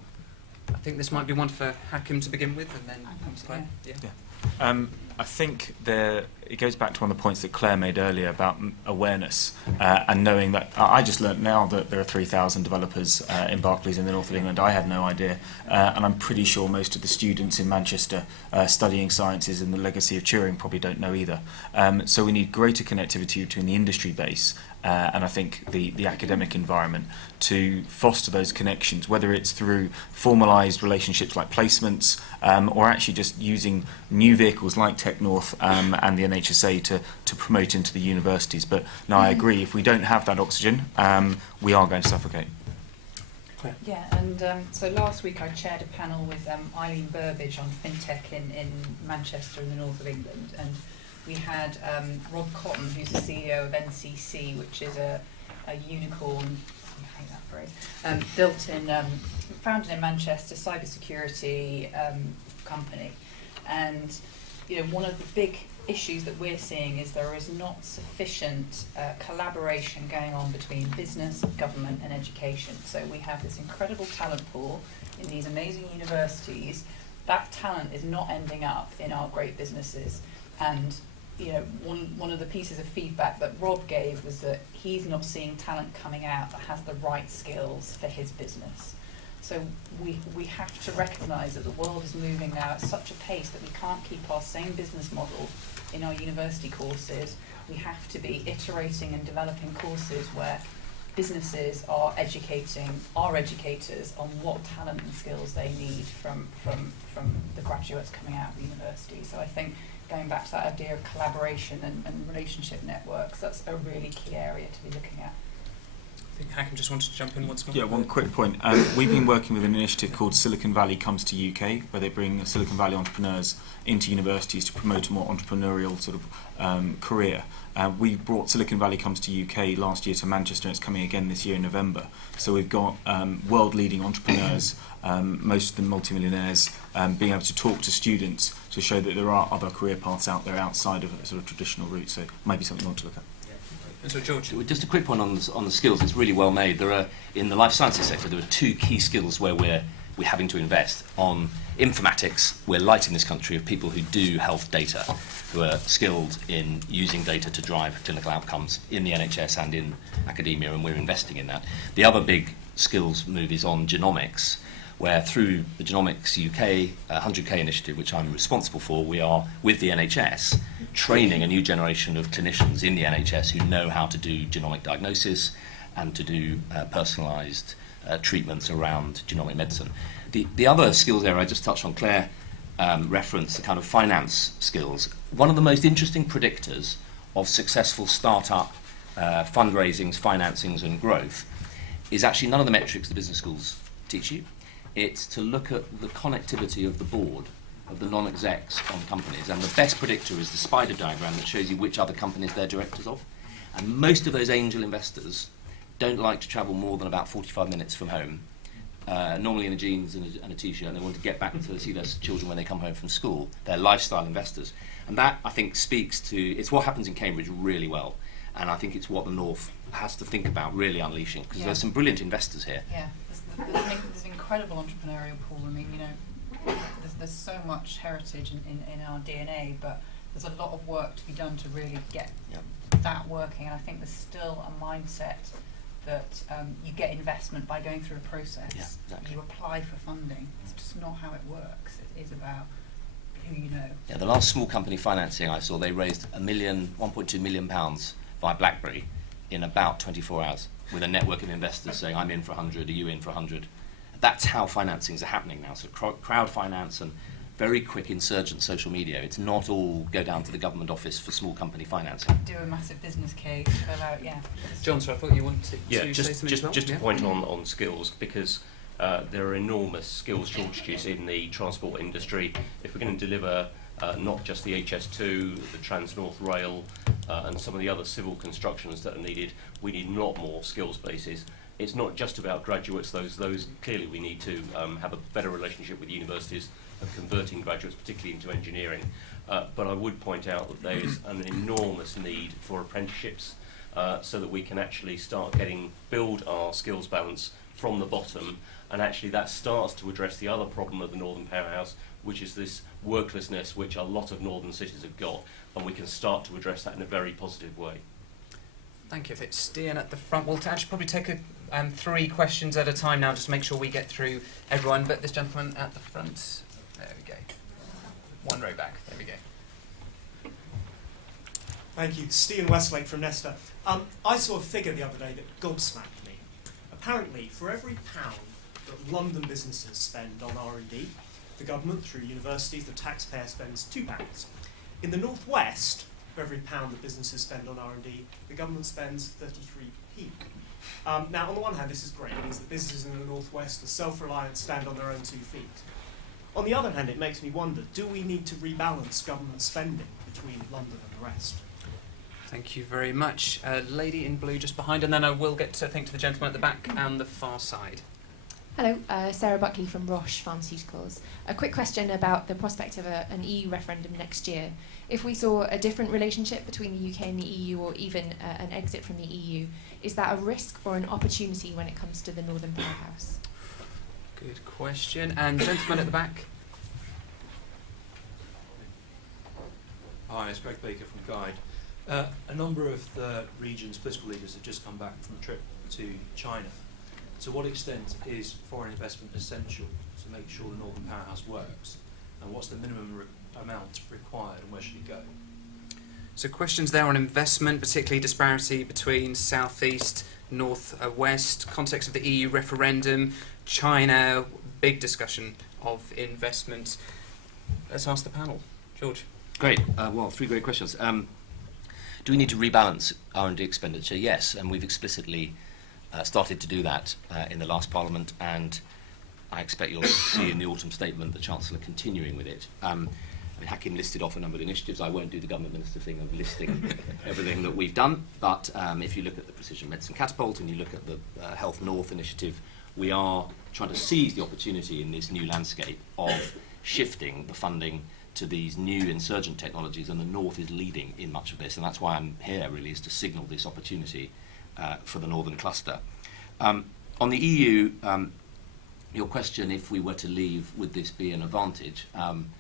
I think this might be one for Hakim to begin with, and then I think so, Claire. Yeah. I think it goes back to one of the points that Claire made earlier about awareness and knowing that I just learnt now that there are 3,000 developers in Barclays in the north of England. I had no idea, and I'm pretty sure most of the students in Manchester studying sciences and the legacy of Turing probably don't know either. So we need greater connectivity between the industry base and I think the academic environment to foster those connections, whether it's through formalised relationships like placements or actually just using new vehicles like Tech North and the NHSA to promote into the universities. But no, I agree, if we don't have that oxygen, we are going to suffocate. Yeah, and so last week I chaired a panel with Eileen Burbidge on fintech in Manchester in the north of England, and we had Rob Cotton, who's the CEO of NCC, which is a unicorn, I hate that phrase, founded in Manchester, cybersecurity company. And you know, one of the big issues that we're seeing is there is not sufficient collaboration going on between business, government and education. So we have this incredible talent pool in these amazing universities. That talent is not ending up in our great businesses. And you know, one of the pieces of feedback that Rob gave was that he's not seeing talent coming out that has the right skills for his business. So we have to recognise that the world is moving now at such a pace that we can't keep our same business model in our university courses. We have to be iterating and developing courses where businesses are educating our educators on what talent and skills they need from the graduates coming out of the university. So I think going back to that idea of collaboration and relationship networks, that's a really key area to be looking at. I think Hakim just wanted to jump in once more. Yeah, one quick point. We've been working with an initiative called Silicon Valley Comes to UK, where they bring Silicon Valley entrepreneurs into universities to promote a more entrepreneurial sort of career. We brought Silicon Valley Comes to UK last year to Manchester, and it's coming again this year in November. So we've got world-leading entrepreneurs, most of them multimillionaires, being able to talk to students to show that there are other career paths out there outside of a sort of traditional route. So maybe something you want to look at. And so George. Just a quick one on the skills. It's really well made. There are, in the life sciences sector, there are two key skills where we're having to invest. On informatics, we're light in this country of people who do health data, who are skilled in using data to drive clinical outcomes in the NHS and in academia, and we're investing in that. The other big skills move is on genomics, where through the Genomics UK 100K initiative, which I'm responsible for, we are, with the NHS, training a new generation of clinicians in the NHS who know how to do genomic diagnosis and to do personalised treatments around genomic medicine. The other skills area I just touched on, Claire referenced the kind of finance skills. One of the most interesting predictors of successful startup fundraisings, financings and growth is actually none of the metrics the business schools teach you. It's to look at the connectivity of the board, of the non-execs on companies, and the best predictor is the spider diagram that shows you which other companies they're directors of. And most of those angel investors don't like to travel more than about 45 minutes from home, normally in a jeans and a t-shirt, and they want to get back to see their children when they come home from school. They're lifestyle investors. And that, I think, speaks to, it's what happens in Cambridge really well, and I think it's what the North has to think about really unleashing, because there's some brilliant investors here. Yeah, there's an incredible entrepreneurial pool. I mean, you know, there's so much heritage in our DNA, but there's a lot of work to be done to really get that working. And I think there's still a mindset that you get investment by going through a process. Yeah, exactly. You apply for funding. It's just not how it works. It is about who you know. Yeah, the last small company financing I saw, they raised £1.2 million via BlackBerry in about 24 hours with a network of investors saying, I'm in for 100, are you in for 100? That's how financings are happening now. So crowd finance and very quick insurgent social media. It's not all go down to the government office for small company financing. Do a massive business case, fill out, John, so I thought you wanted to say something as well? Just a point on skills, because there are enormous skills shortages in the transport industry. If we're going to deliver not just the HS2, the Trans-North Rail, and some of the other civil constructions that are needed, we need a lot more skills bases. It's not just about graduates, those clearly we need to have a better relationship with universities of converting graduates, particularly into engineering. But I would point out that there is an enormous need for apprenticeships so that we can actually start build our skills balance from the bottom, and actually that starts to address the other problem of the Northern Powerhouse, which is this worklessness which a lot of northern cities have got, and we can start to address that in a very positive way. Thank you. If it's Stian at the front, we'll actually probably take 3 questions at a time now, just to make sure we get through everyone. But this gentleman at the front, there we go. 1 row back, there we go. Thank you. Stian Westlake from Nesta. I saw a figure the other day that gobsmacked me. Apparently, for every pound that London businesses spend on R&D, the government, through universities, the taxpayer spends £2. In the Northwest, for every pound that businesses spend on R&D, the government spends 33p. Now, on the one hand, this is great. It means that businesses in the Northwest are self-reliant, stand on their own 2 feet. On the other hand, it makes me wonder, do we need to rebalance government spending between London and the rest? Thank you very much. Lady in blue just behind, and then I will get to think to the gentleman at the back and the far side. Hello, Sarah Buckley from Roche Pharmaceuticals. A quick question about the prospect of an EU referendum next year. If we saw a different relationship between the UK and the EU, or even an exit from the EU, is that a risk or an opportunity when it comes to the Northern Powerhouse? Good question. And gentleman at the back. Hi, it's Greg Baker from Guide. A number of the region's political leaders have just come back from a trip to China. To what extent is foreign investment essential to make sure the Northern Powerhouse works? And what's the minimum amount required, and where should it go? So questions there on investment, particularly disparity between southeast, west, context of the EU referendum, China, big discussion of investment. Let's ask the panel. George. Great. Well, 3 great questions. Do we need to rebalance R&D expenditure? Yes, and we've explicitly started to do that in the last Parliament, and I expect you'll see in the autumn statement the Chancellor continuing with it. Hakim listed off a number of initiatives. I won't do the government minister thing of listing everything that we've done, but if you look at the Precision Medicine Catapult and you look at the Health North initiative, we are trying to seize the opportunity in this new landscape of shifting the funding to these new insurgent technologies, and the North is leading in much of this, and that's why I'm here really, is to signal this opportunity for the Northern Cluster. On the EU, your question, if we were to leave, would this be an advantage? I'm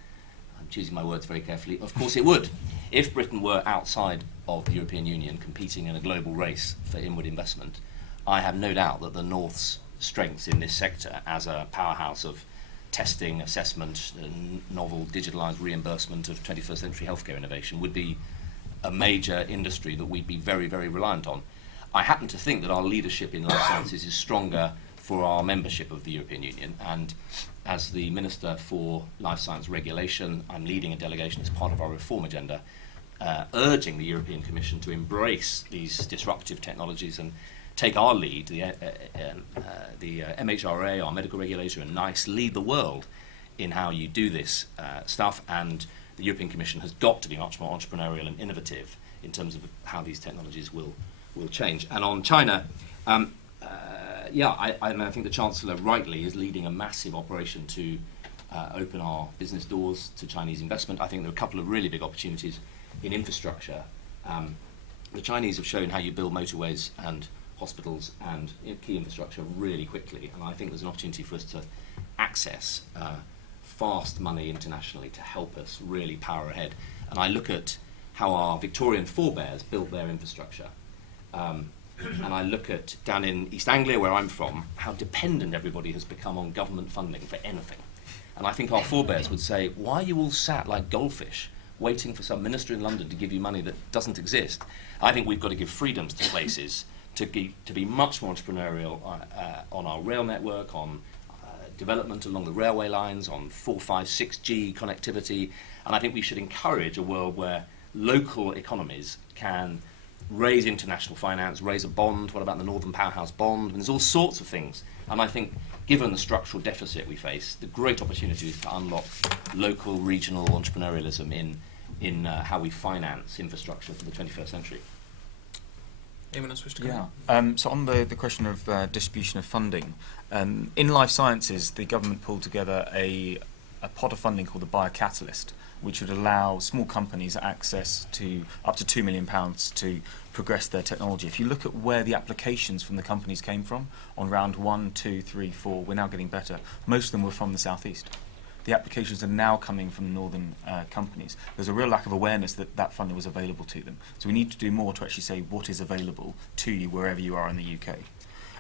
choosing my words very carefully. Of course it would. If Britain were outside of the European Union, competing in a global race for inward investment, I have no doubt that the North's strengths in this sector as a powerhouse of testing, assessment, and novel digitalised reimbursement of 21st century healthcare innovation would be a major industry that we'd be very, very reliant on. I happen to think that our leadership in life sciences is stronger for our membership of the European Union. And as the Minister for Life Science Regulation, I'm leading a delegation as part of our reform agenda, urging the European Commission to embrace these disruptive technologies and take our lead. The MHRA, our medical regulator, and NICE lead the world in how you do this stuff, and the European Commission has got to be much more entrepreneurial and innovative in terms of how these technologies will change. And on China, I think the Chancellor rightly is leading a massive operation to open our business doors to Chinese investment. I think there are a couple of really big opportunities in infrastructure. The Chinese have shown how you build motorways and hospitals and key infrastructure really quickly, and I think there's an opportunity for us to access fast money internationally to help us really power ahead. And I look at how our Victorian forebears built their infrastructure. And I look at, down in East Anglia, where I'm from, how dependent everybody has become on government funding for anything. And I think our forebears would say, why are you all sat like goldfish, waiting for some minister in London to give you money that doesn't exist? I think we've got to give freedoms to places to be much more entrepreneurial on our rail network, on development along the railway lines, on 4, 5, 6G connectivity. And I think we should encourage a world where local economies can raise international finance, raise a bond. What about the Northern Powerhouse bond? And there's all sorts of things. And I think, given the structural deficit we face, the great opportunity is to unlock local, regional entrepreneurialism in how we finance infrastructure for the 21st century. Anyone else wish to comment? Yeah. So on the question of distribution of funding, in life sciences, the government pulled together a pot of funding called the Biocatalyst, which would allow small companies access to up to £2 million to progress their technology. If you look at where the applications from the companies came from, on round 1, 2, 3, 4, we're now getting better. Most of them were from the southeast. The applications are now coming from northern companies. There's a real lack of awareness that that funding was available to them. So we need to do more to actually say what is available to you wherever you are in the UK.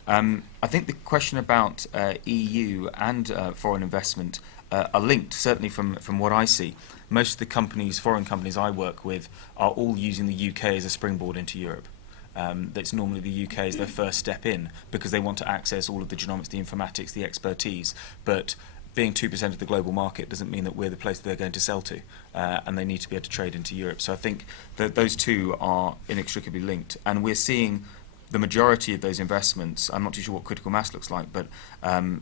I think the question about EU and foreign investment are linked, certainly from what I see. Most of the companies, foreign companies I work with, are all using the UK as a springboard into Europe. That's normally the UK as their first step in, because they want to access all of the genomics, the informatics, the expertise. But being 2% of the global market doesn't mean that we're the place that they're going to sell to, and they need to be able to trade into Europe. So I think that those two are inextricably linked, and we're seeing the majority of those investments. I'm not too sure what critical mass looks like, but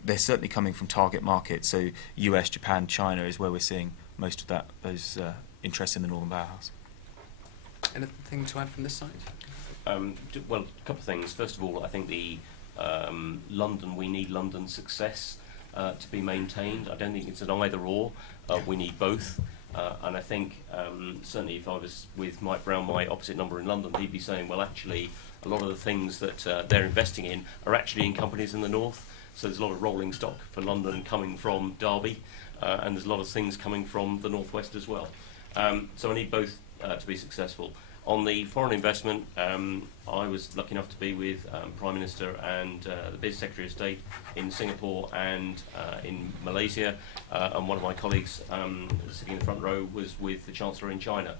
they're certainly coming from target markets. So US, Japan, China is where we're seeing most of those interests in the Northern Powerhouse. Anything to add from this side? Well, a couple of things. First of all, I think we need London success to be maintained. I don't think it's an either or. We need both. And I think certainly if I was with Mike Brown, my opposite number in London, he'd be saying, well, actually, a lot of the things that they're investing in are actually in companies in the north. So there's a lot of rolling stock for London coming from Derby, and there's a lot of things coming from the northwest as well. So I need both to be successful. On the foreign investment, I was lucky enough to be with Prime Minister and the Business Secretary of State in Singapore and in Malaysia, and one of my colleagues sitting in the front row was with the Chancellor in China.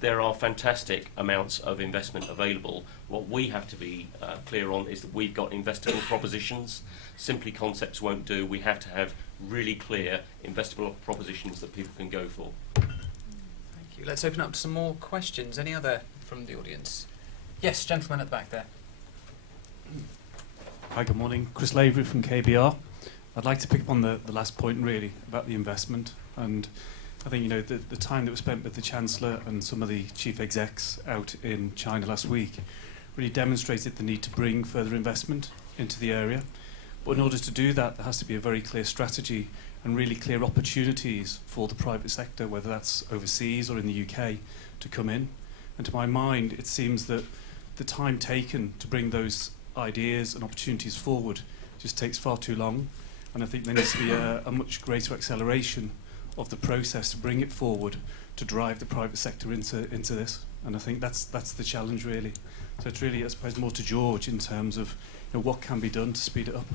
There are fantastic amounts of investment available. What we have to be clear on is that we've got investable propositions. Simply concepts won't do. We have to have really clear investable propositions that people can go for. Let's open up to some more questions. Any other from the audience? Yes, gentleman at the back there. Hi, good morning. Chris Lavery from KBR. I'd like to pick up on the last point, really, about the investment. And I think, the time that was spent with the Chancellor and some of the chief execs out in China last week really demonstrated the need to bring further investment into the area. But in order to do that, there has to be a very clear strategy and really clear opportunities for the private sector, whether that's overseas or in the UK, to come in. And to my mind, it seems that the time taken to bring those ideas and opportunities forward just takes far too long. And I think there needs to be a much greater acceleration of the process to bring it forward, to drive the private sector into this. And I think that's the challenge, really. So it's really, I suppose, more to George in terms of what can be done to speed it up.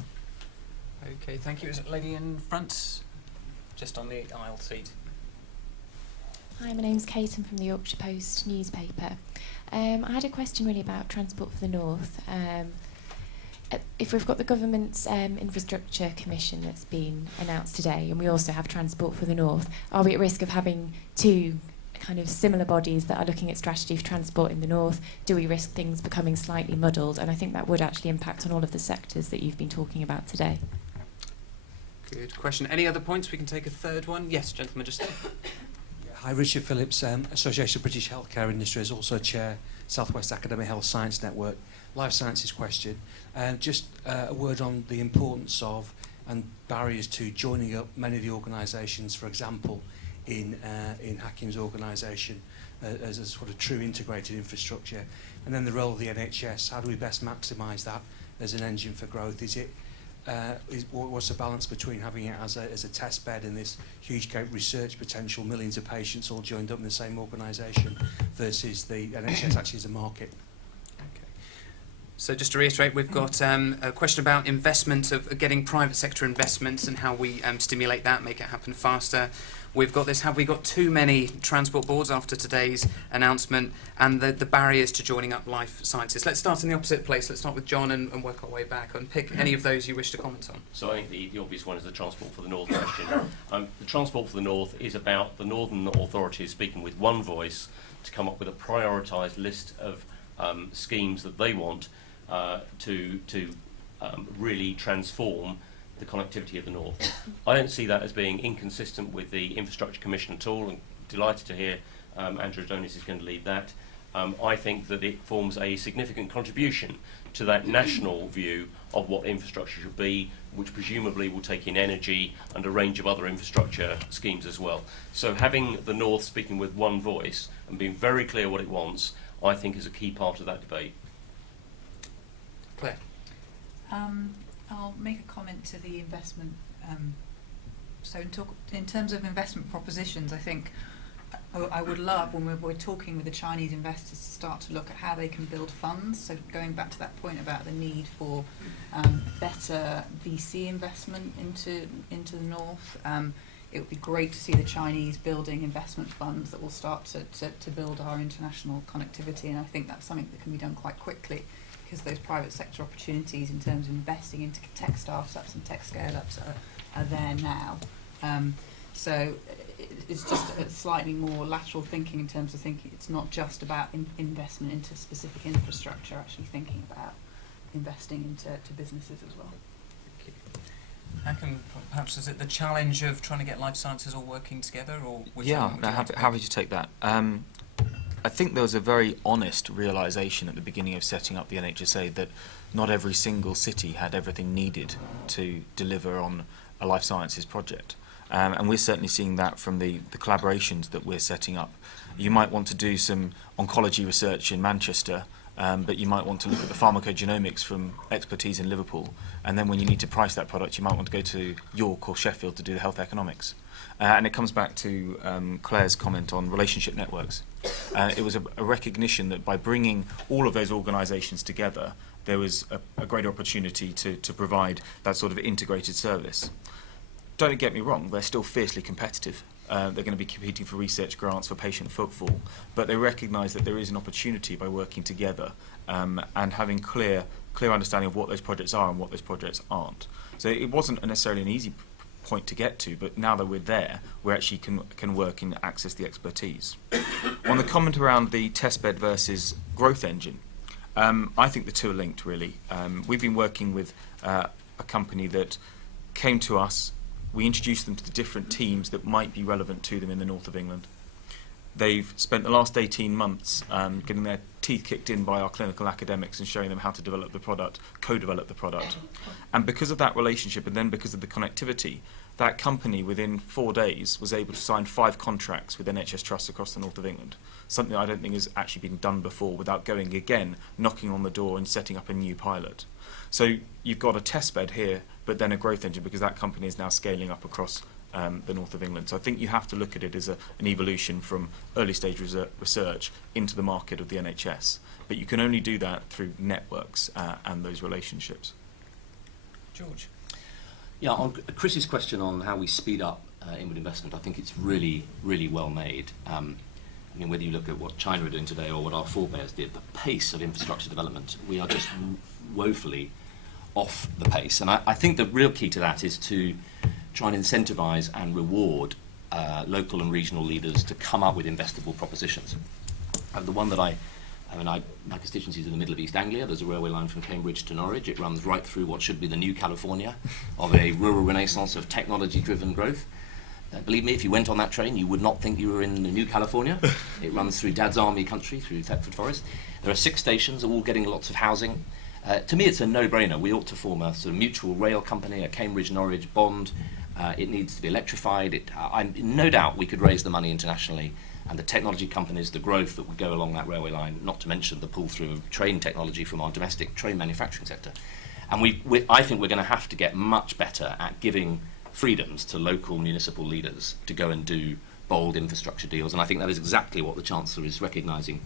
Okay, thank you. Is it lady in front? Just on the aisle seat. Hi, my name's Kate. I'm from the Yorkshire Post newspaper. I had a question really about Transport for the North. if we've got the government's infrastructure commission that's been announced today, and we also have Transport for the North, are we at risk of having two kind of similar bodies that are looking at strategy for transport in the north? Do we risk things becoming slightly muddled? And I think that would actually impact on all of the sectors that you've been talking about today. Good question. Any other points? We can take a third one. Yes, gentlemen, just there. Hi, Richard Phillips, Association of British Healthcare Industries, also chair Southwest Academic Health Science Network. Life sciences question. Just a word on the importance of and barriers to joining up many of the organisations, for example, in Hakim's organisation as a sort of true integrated infrastructure. And then the role of the NHS. How do we best maximise that as an engine for growth? What's the balance between having it as a test bed in this huge research potential, millions of patients all joined up in the same organisation, versus the NHS actually as a market? Okay. So just to reiterate, we've got a question about investment, of getting private sector investments and how we stimulate that, make it happen faster. We've got this, have we got too many transport boards after today's announcement, and the barriers to joining up life sciences. Let's start in the opposite place. Let's start with John and work our way back and pick any of those you wish to comment on. So I think the obvious one is the Transport for the North question. The Transport for the North is about the northern authorities speaking with one voice to come up with a prioritised list of schemes that they want to really transform the connectivity of the north. I don't see that as being inconsistent with the Infrastructure Commission at all, and delighted to hear Andrew Adonis is going to lead that. I think that it forms a significant contribution to that national view of what infrastructure should be, which presumably will take in energy and a range of other infrastructure schemes as well. So having the north speaking with one voice and being very clear what it wants, I think is a key part of that debate. Claire. I'll make a comment to the investment. So in terms of investment propositions, I think I would love, when we're talking with the Chinese investors, to start to look at how they can build funds. So going back to that point about the need for better VC investment into the north, it would be great to see the Chinese building investment funds that will start to build our international connectivity, and I think that's something that can be done quite quickly, because those private sector opportunities in terms of investing into tech startups and tech scale-ups are there now. So it's just a slightly more lateral thinking in terms of thinking it's not just about investment into specific infrastructure, actually thinking about investing into businesses as well. Hakim, perhaps is it the challenge of trying to get life sciences all working together, or happy to take that. I think there was a very honest realisation at the beginning of setting up the NHSA that not every single city had everything needed to deliver on a life sciences project. And we're certainly seeing that from the collaborations that we're setting up. You might want to do some oncology research in Manchester, but you might want to look at the pharmacogenomics from expertise in Liverpool. And then when you need to price that product, you might want to go to York or Sheffield to do the health economics. And it comes back to Claire's comment on relationship networks. It was a recognition that by bringing all of those organisations together, there was a greater opportunity to provide that sort of integrated service. Don't get me wrong, they're still fiercely competitive. They're going to be competing for research grants, for patient footfall, but they recognise that there is an opportunity by working together and having clear understanding of what those projects are and what those projects aren't. So it wasn't necessarily an easy point to get to, but now that we're there, we actually can work and access the expertise. On the comment around the testbed versus growth engine, I think the two are linked, really. We've been working with a company that came to us. We introduced them to the different teams that might be relevant to them in the north of England. They've spent the last 18 months getting their teeth kicked in by our clinical academics and showing them how to develop the product, co-develop the product. And because of that relationship, and then because of the connectivity, that company within 4 days was able to sign 5 contracts with NHS trusts across the north of England, something I don't think has actually been done before without going again, knocking on the door and setting up a new pilot. So you've got a test bed here, but then a growth engine, because that company is now scaling up across the north of England. So I think you have to look at it as an evolution from early stage research into the market of the NHS. But you can only do that through networks and those relationships. George. Yeah, on Chris's question on how we speed up inward investment, I think it's really, really well made. I mean, whether you look at what China are doing today or what our forebears did, the pace of infrastructure development, we are just woefully off the pace. And I think the real key to that is to try and incentivise and reward local and regional leaders to come up with investable propositions. And the one that my constituency is in the middle of East Anglia. There's a railway line from Cambridge to Norwich. It runs right through what should be the new California of a rural renaissance of technology-driven growth. Believe me, if you went on that train, you would not think you were in the new California. It runs through Dad's Army country, through Thetford Forest. There are 6 stations, all getting lots of housing. To me, it's a no-brainer. We ought to form a sort of mutual rail company, a Cambridge-Norwich bond. It needs to be electrified. I'm no doubt we could raise the money internationally, and the technology companies, the growth that would go along that railway line, not to mention the pull-through of train technology from our domestic train manufacturing sector. And I think we're going to have to get much better at giving freedoms to local municipal leaders to go and do bold infrastructure deals. And I think that is exactly what the Chancellor is recognising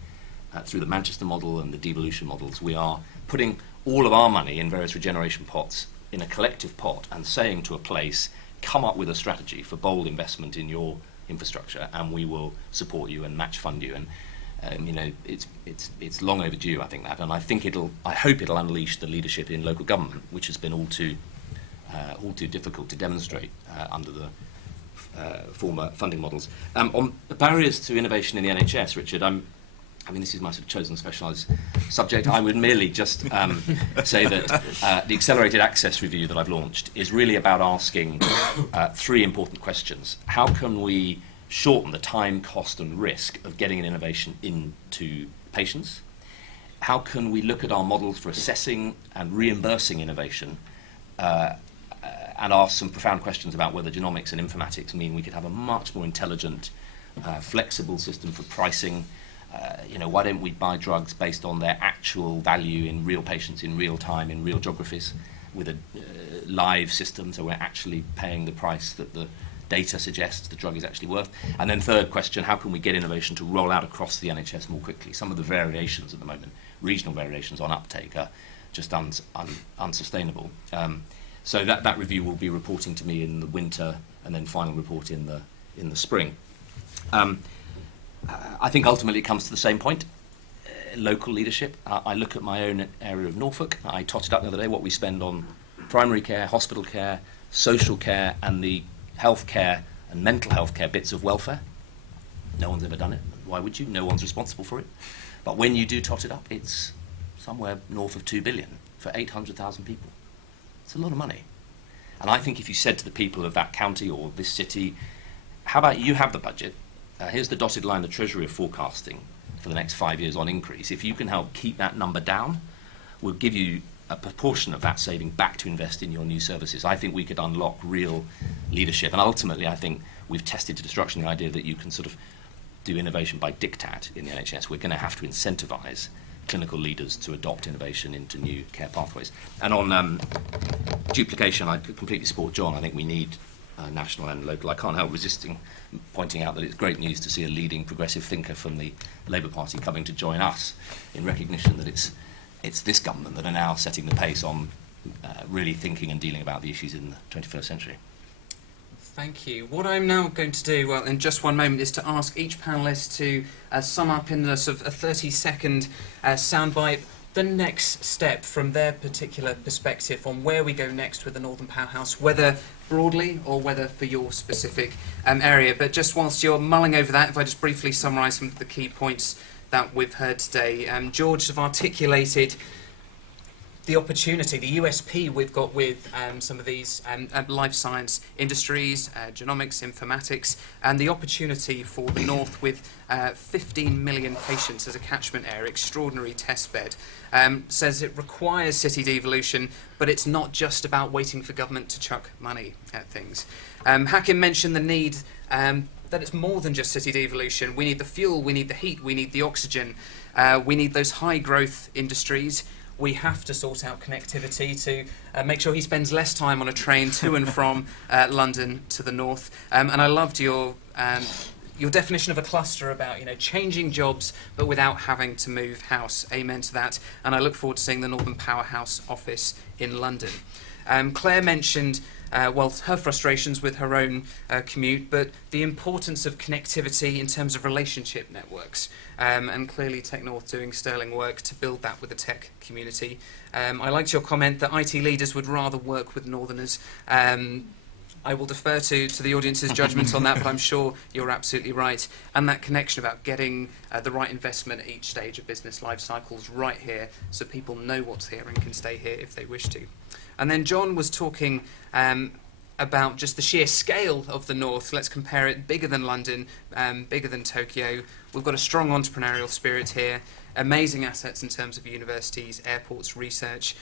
through the Manchester model and the devolution models. We are putting all of our money in various regeneration pots in a collective pot and saying to a place, come up with a strategy for bold investment in your infrastructure and we will support you and match fund you. And it's long overdue, I think that, and I hope it'll unleash the leadership in local government, which has been all too difficult to demonstrate under the former funding models. On the barriers to innovation in the NHS, Richard, this is my sort of chosen specialised subject. I would merely just say that the Accelerated Access Review that I've launched is really about asking 3 important questions. How can we shorten the time, cost and risk of getting an innovation into patients? How can we look at our models for assessing and reimbursing innovation and ask some profound questions about whether genomics and informatics mean we could have a much more intelligent, flexible system for pricing. Why don't we buy drugs based on their actual value in real patients, in real time, in real geographies, with a live system, so we're actually paying the price that the data suggests the drug is actually worth. And then third question, how can we get innovation to roll out across the NHS more quickly? Some of the variations at the moment, regional variations on uptake, are just unsustainable. So that review will be reporting to me in the winter, and then final report in the spring. I think ultimately it comes to the same point. Local leadership. I look at my own area of Norfolk. I totted up the other day what we spend on primary care, hospital care, social care, and the health care and mental health care bits of welfare. No one's ever done it. Why would you? No one's responsible for it. But when you do tot it up, it's somewhere north of 2 billion for 800,000 people. It's a lot of money. And I think if you said to the people of that county or this city, how about you have the budget? Here's the dotted line the Treasury are forecasting for the next 5 years on increase. If you can help keep that number down, we'll give you a proportion of that saving back to invest in your new services. I think we could unlock real leadership. And ultimately, I think we've tested to destruction the idea that you can sort of do innovation by diktat in the NHS. We're going to have to incentivise clinical leaders to adopt innovation into new care pathways. And on duplication, I completely support John. I think we need national and local. I can't help resisting pointing out that it's great news to see a leading progressive thinker from the Labour Party coming to join us in recognition that it's this government that are now setting the pace on really thinking and dealing about the issues in the 21st century. Thank you. What I'm now going to do, in just one moment, is to ask each panellist to sum up in a sort of a 30-second soundbite the next step from their particular perspective on where we go next with the Northern Powerhouse, whether broadly or whether for your specific area. But just whilst you're mulling over that, if I just briefly summarise some of the key points that we've heard today. George have articulated the opportunity, the USP we've got with some of these life science industries, genomics, informatics, and the opportunity for the North with 15 million patients as a catchment area, extraordinary test bed, says it requires city devolution, but it's not just about waiting for government to chuck money at things. Hakim mentioned the need that it's more than just city devolution. We need the fuel, we need the heat, we need the oxygen, we need those high growth industries. We have to sort out connectivity to make sure he spends less time on a train to and from London to the north. And I loved your definition of a cluster about changing jobs but without having to move house. Amen to that. And I look forward to seeing the Northern Powerhouse office in London. Claire mentioned her frustrations with her own commute, but the importance of connectivity in terms of relationship networks. And clearly Tech North doing sterling work to build that with the tech community. I liked your comment that IT leaders would rather work with Northerners. I will defer to the audience's judgment on that, but I'm sure you're absolutely right. And that connection about getting the right investment at each stage of business life cycles right here, so people know what's here and can stay here if they wish to. And then John was talking about just the sheer scale of the North. Let's compare it, bigger than London, bigger than Tokyo. We've got a strong entrepreneurial spirit here, amazing assets in terms of universities, airports, research.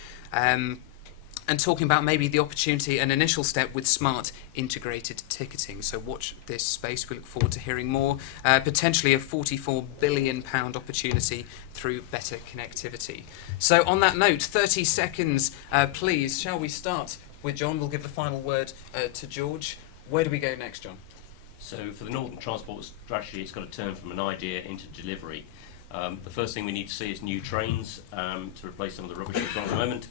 And talking about maybe the opportunity, an initial step with smart integrated ticketing. So watch this space. We look forward to hearing more. Potentially a £44 billion opportunity through better connectivity. So on that note, 30 seconds, please. Shall we start with John? We'll give the final word to George. Where do we go next, John? So for the Northern Transport Strategy, it's got to turn from an idea into delivery. The first thing we need to see is new trains to replace some of the rubbish we've got at the moment.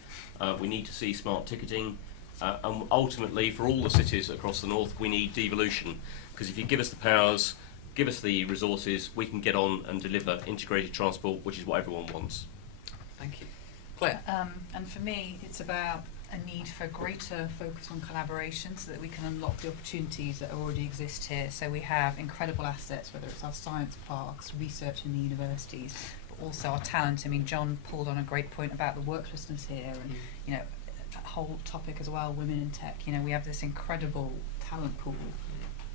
We need to see smart ticketing, and ultimately for all the cities across the north we need devolution, because if you give us the powers, give us the resources, we can get on and deliver integrated transport, which is what everyone wants. Thank you. Claire? And for me, it's about a need for greater focus on collaboration so that we can unlock the opportunities that already exist here. So we have incredible assets, whether it's our science parks, research in the universities, but also our talent. I mean, John pulled on a great point about the worklessness here, and you know, that whole topic as well, women in tech. You know, we have this incredible talent pool,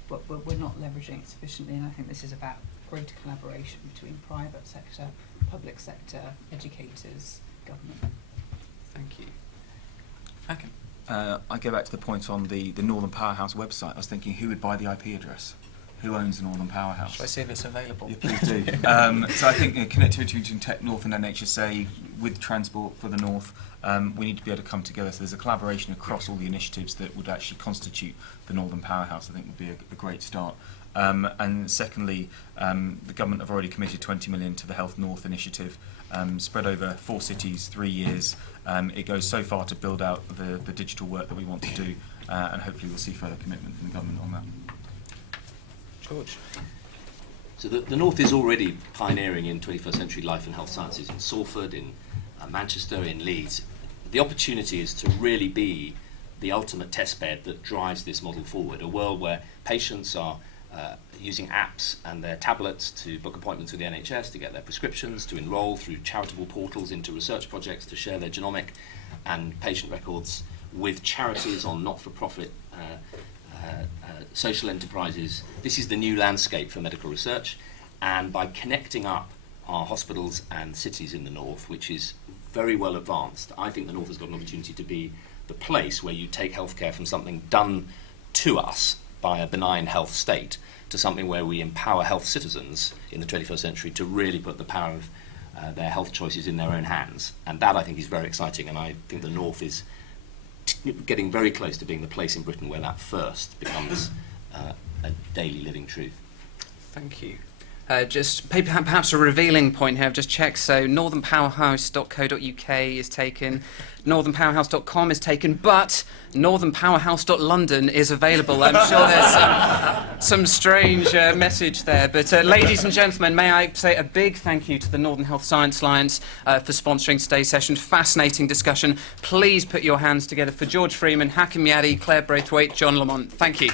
but we're not leveraging it sufficiently, and I think this is about greater collaboration between private sector, public sector, educators, government. Thank you. Okay. I go back to the point on the Northern Powerhouse website. I was thinking, who would buy the IP address? Who owns the Northern Powerhouse? Shall I see if it's available? Yeah, please do. So I think connectivity between Tech North and NHSA with Transport for the North, we need to be able to come together. So there's a collaboration across all the initiatives that would actually constitute the Northern Powerhouse. I think would be a great start. And secondly, the government have already committed 20 million to the Health North initiative, spread over 4 cities, 3 years. It goes so far to build out the digital work that we want to do, and hopefully we'll see further commitment from the government on that. George? So the North is already pioneering in 21st century life and health sciences in Salford, in Manchester, in Leeds. The opportunity is to really be the ultimate testbed that drives this model forward, a world where patients are using apps and their tablets to book appointments with the NHS, to get their prescriptions, to enrol through charitable portals into research projects, to share their genomic and patient records with charities on not-for-profit social enterprises. This is the new landscape for medical research, and by connecting up our hospitals and cities in the north, which is very well advanced, I think the north has got an opportunity to be the place where you take healthcare from something done to us by a benign health state to something where we empower health citizens in the 21st century to really put the power of their health choices in their own hands. And that, I think, is very exciting, and I think the north is getting very close to being the place in Britain where that first becomes a daily living truth. Thank you. Just perhaps a revealing point here. I've just checked. So northernpowerhouse.co.uk is taken, northernpowerhouse.com is taken, but northernpowerhouse.london is available. I'm sure there's some strange message there. But ladies and gentlemen, may I say a big thank you to the Northern Health Science Alliance for sponsoring today's session. Fascinating discussion. Please put your hands together for George Freeman, Hakim Yadi, Claire Braithwaite, John Lamont. Thank you.